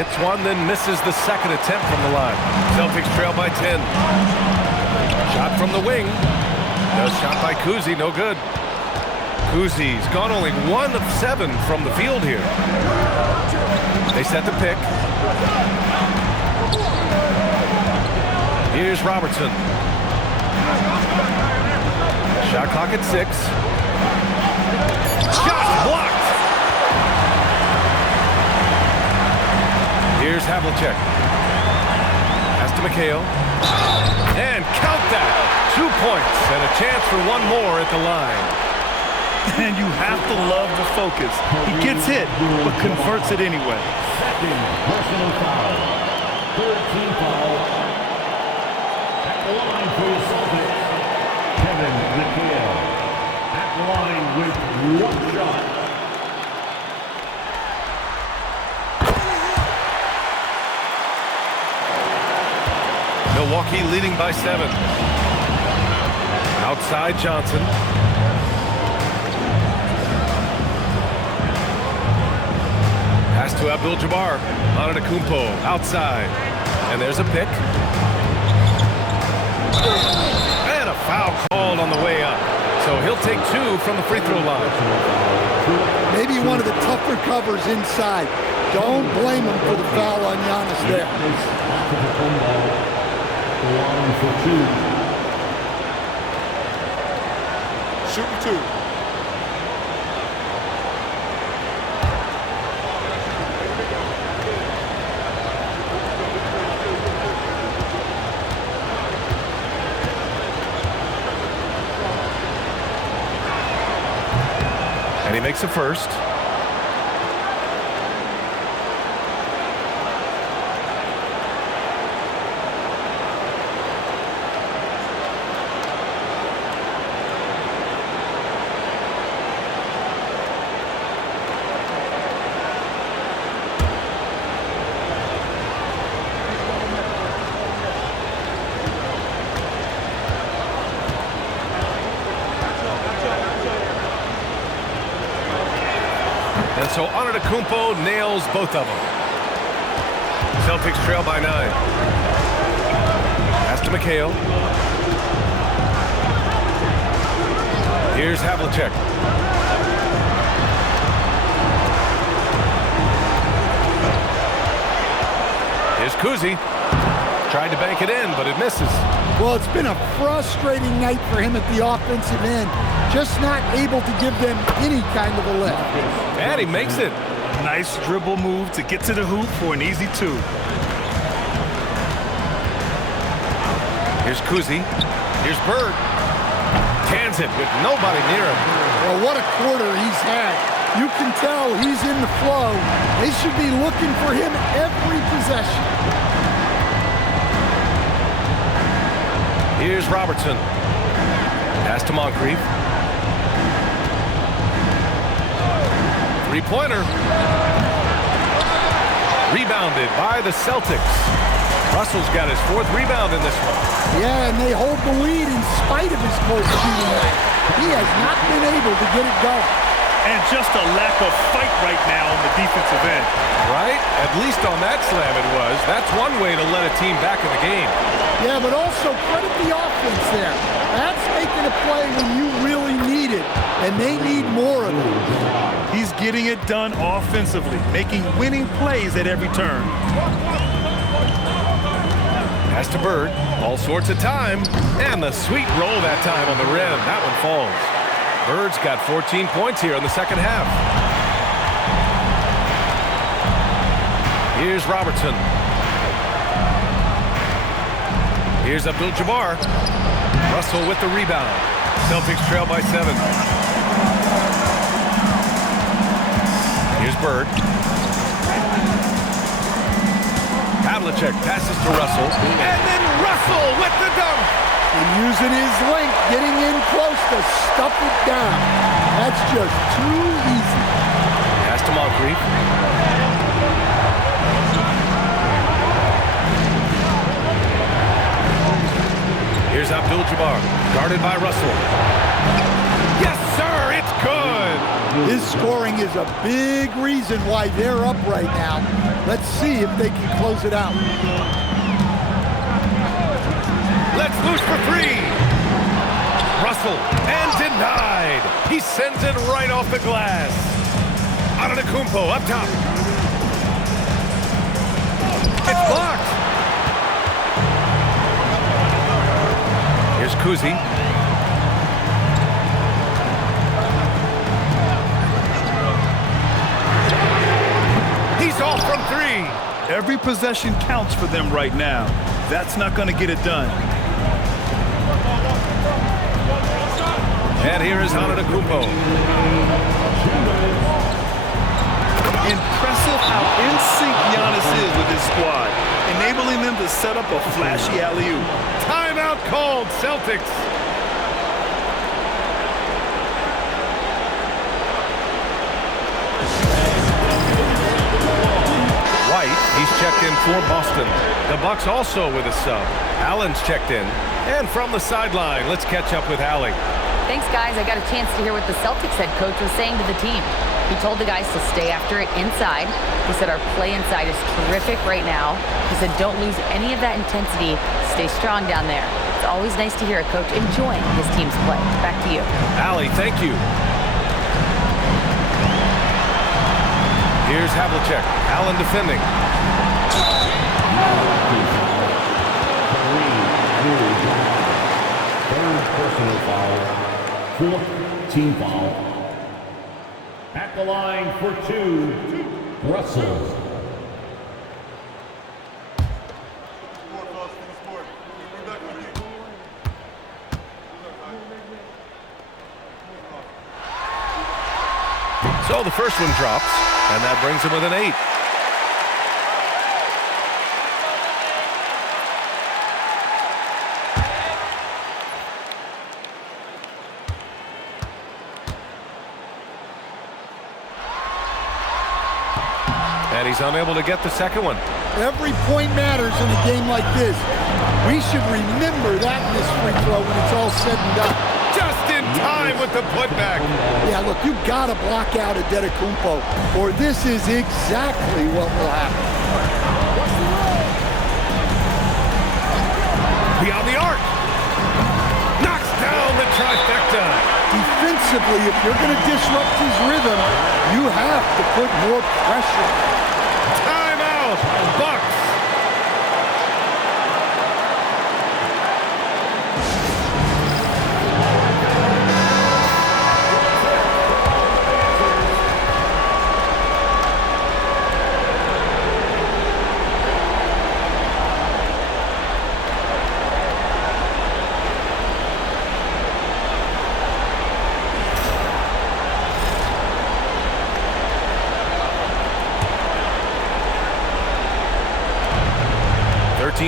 Hits one, then misses the second attempt from the line. Celtics trail by 10. Shot from the wing. No shot by Kuzi, no good. Kuzi's gone only 1 of 7 from the field here. They set the pick. Here's Robertson. Shot clock at 6. Shot blocked. Here's Havlicek. Pass to McHale. And count that. 2 points and a chance for one more at the line. And you have to love the focus. He gets hit, but converts it anyway. Second personal foul. Third team foul. At the line for the Celtics, Kevin McHale. At the line with 1 shot. Milwaukee leading by 7. Outside Johnson. Pass to Abdul-Jabbar. Antetokounmpo outside. And there's a pick. And a foul called on the way up. So he'll take 2 from the free throw line. Maybe one of the tougher covers inside. Don't blame him for the foul on Giannis there. Line for 2. Shooting 2. And he makes the first. And so Antetokounmpo nails both of them. Celtics trail by 9. Pass to McHale. Here's Havlicek. Here's Kuzi. Tried to bank it in, but it misses. Well, it's been a frustrating night for him at the offensive end. Just not able to give them any kind of a lift. And he makes it. Nice dribble move to get to the hoop for an easy 2. Here's Kuzi. Here's Bird. Cans it with nobody near him. Well, what a quarter he's had. You can tell he's in the flow. They should be looking for him every possession. Here's Robertson. Pass to Moncrief. 3-pointer. Rebounded by the Celtics. Russell's got his 4th rebound in this one. Yeah, and they hold the lead in spite of his cold shooting night. He has not been able to get it going. And just a lack of fight right now on the defensive end. Right? At least on that slam it was. That's one way to let a team back in the game. Yeah, but also credit the offense there. That's making a play when you really need it, and they need more of it. He's getting it done offensively, making winning plays at every turn. Pass to Bird. All sorts of time. And the sweet roll that time on the rim. That one falls. Bird's got 14 points here in the second half. Here's Robertson. Here's Abdul-Jabbar. Russell with the rebound. Celtics trail by 7. Here's Bird. Havlicek passes to Russell. And then Russell with the dunk. And using his length, getting in close to stuff it down. That's just too easy. Pass to Moncrief. Here's Abdul-Jabbar, guarded by Russell. Yes, sir, it's good. His scoring is a big reason why they're up right now. Let's see if they can close it out. Let's loose for three. Russell, and denied. He sends it right off the glass. Antetokounmpo up top. It's blocked. Here's Kuzi. He's off from three. Every possession counts for them right now. That's not going to get it done. And here is Antetokounmpo. Impressive how in sync Giannis is with his squad, enabling them to set up a flashy alley-oop. Timeout called, Celtics. White, he's checked in for Boston. The Bucks also with a sub. Allen's checked in. And from the sideline, let's catch up with Allie. Thanks, guys. I got a chance to hear what the Celtics head coach was saying to the team. He told the guys to stay after it inside. He said our play inside is terrific right now. He said don't lose any of that intensity. Stay strong down there. It's always nice to hear a coach enjoying his team's play. Back to you. Allie, thank you. Here's Havlicek. Allen defending. Third personal foul. Fourth team foul. At the line for two, Russell. So the first one drops, and that brings him with an 8. And he's unable to get the second one. Every point matters in a game like this. We should remember that in this free throw when it's all said and done. Just in time with the putback. Yeah, look, you got to block out Antetokounmpo, or this is exactly what will happen. Beyond the arc. Knocks down the trifecta. Defensively, if you're going to disrupt his rhythm, you have to put more pressure. Timeout, Bucks.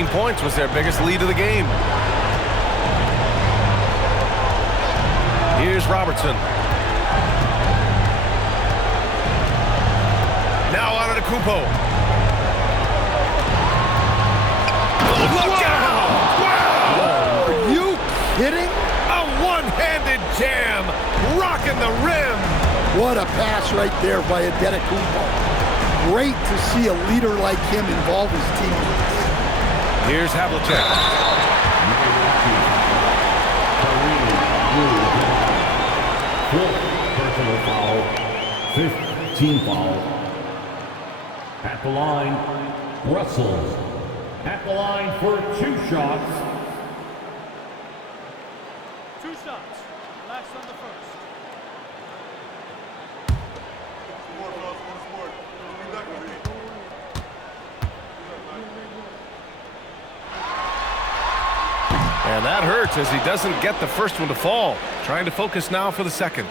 Points was their biggest lead of the game. Here's Robertson. Now Antetokounmpo. Look out! Wow! Are you kidding? A one-handed jam, rocking the rim. What a pass right there by Antetokounmpo. Great to see a leader like him involve his teammates. Here's Havlicek. Fourth personal foul. Fifth team foul. At the line, Russell. At the line for two shots. Two shots. Last on the first. And that hurts as he doesn't get the first one to fall. Trying to focus now for the second.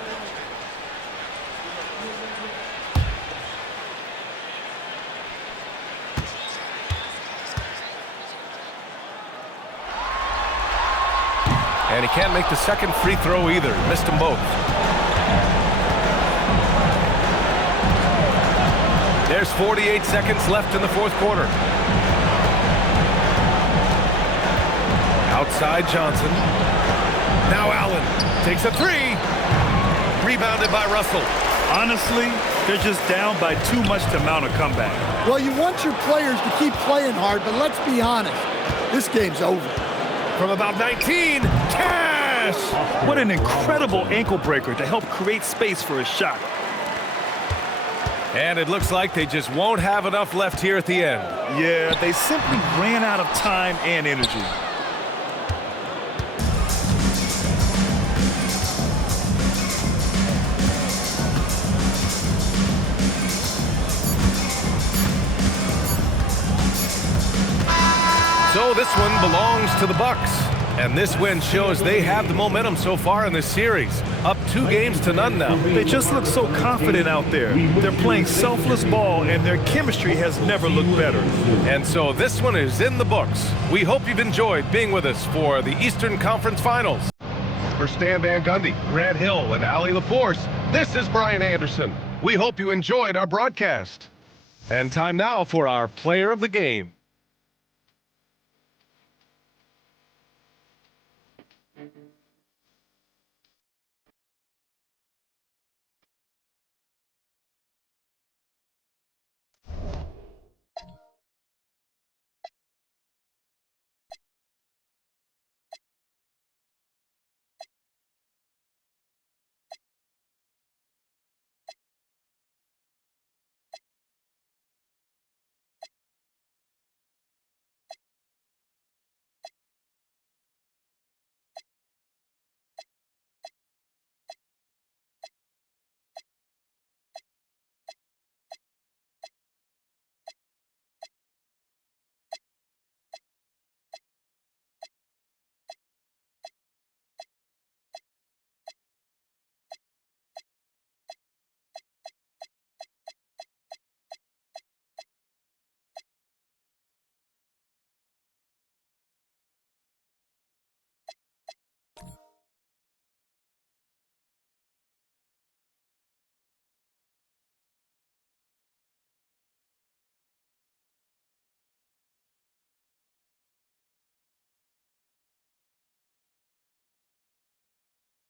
And he can't make the second free throw either. Missed them both. There's 48 seconds left in the fourth quarter. Outside Johnson. Now Allen takes a three. Rebounded by Russell. Honestly, they're just down by too much to mount a comeback. Well, you want your players to keep playing hard, but let's be honest. This game's over. From about 19, Cash! What an incredible ankle breaker to help create space for a shot. And it looks like they just won't have enough left here at the end. Yeah, they simply ran out of time and energy. So this one belongs to the Bucks. And this win shows they have the momentum so far in this series. Up 2 games to none now. They just look so confident out there. They're playing selfless ball, and their chemistry has never looked better. And so this one is in the books. We hope you've enjoyed being with us for the Eastern Conference Finals. For Stan Van Gundy, Grant Hill, and Ali LaForce, this is Brian Anderson. We hope you enjoyed our broadcast. And time now for our player of the game.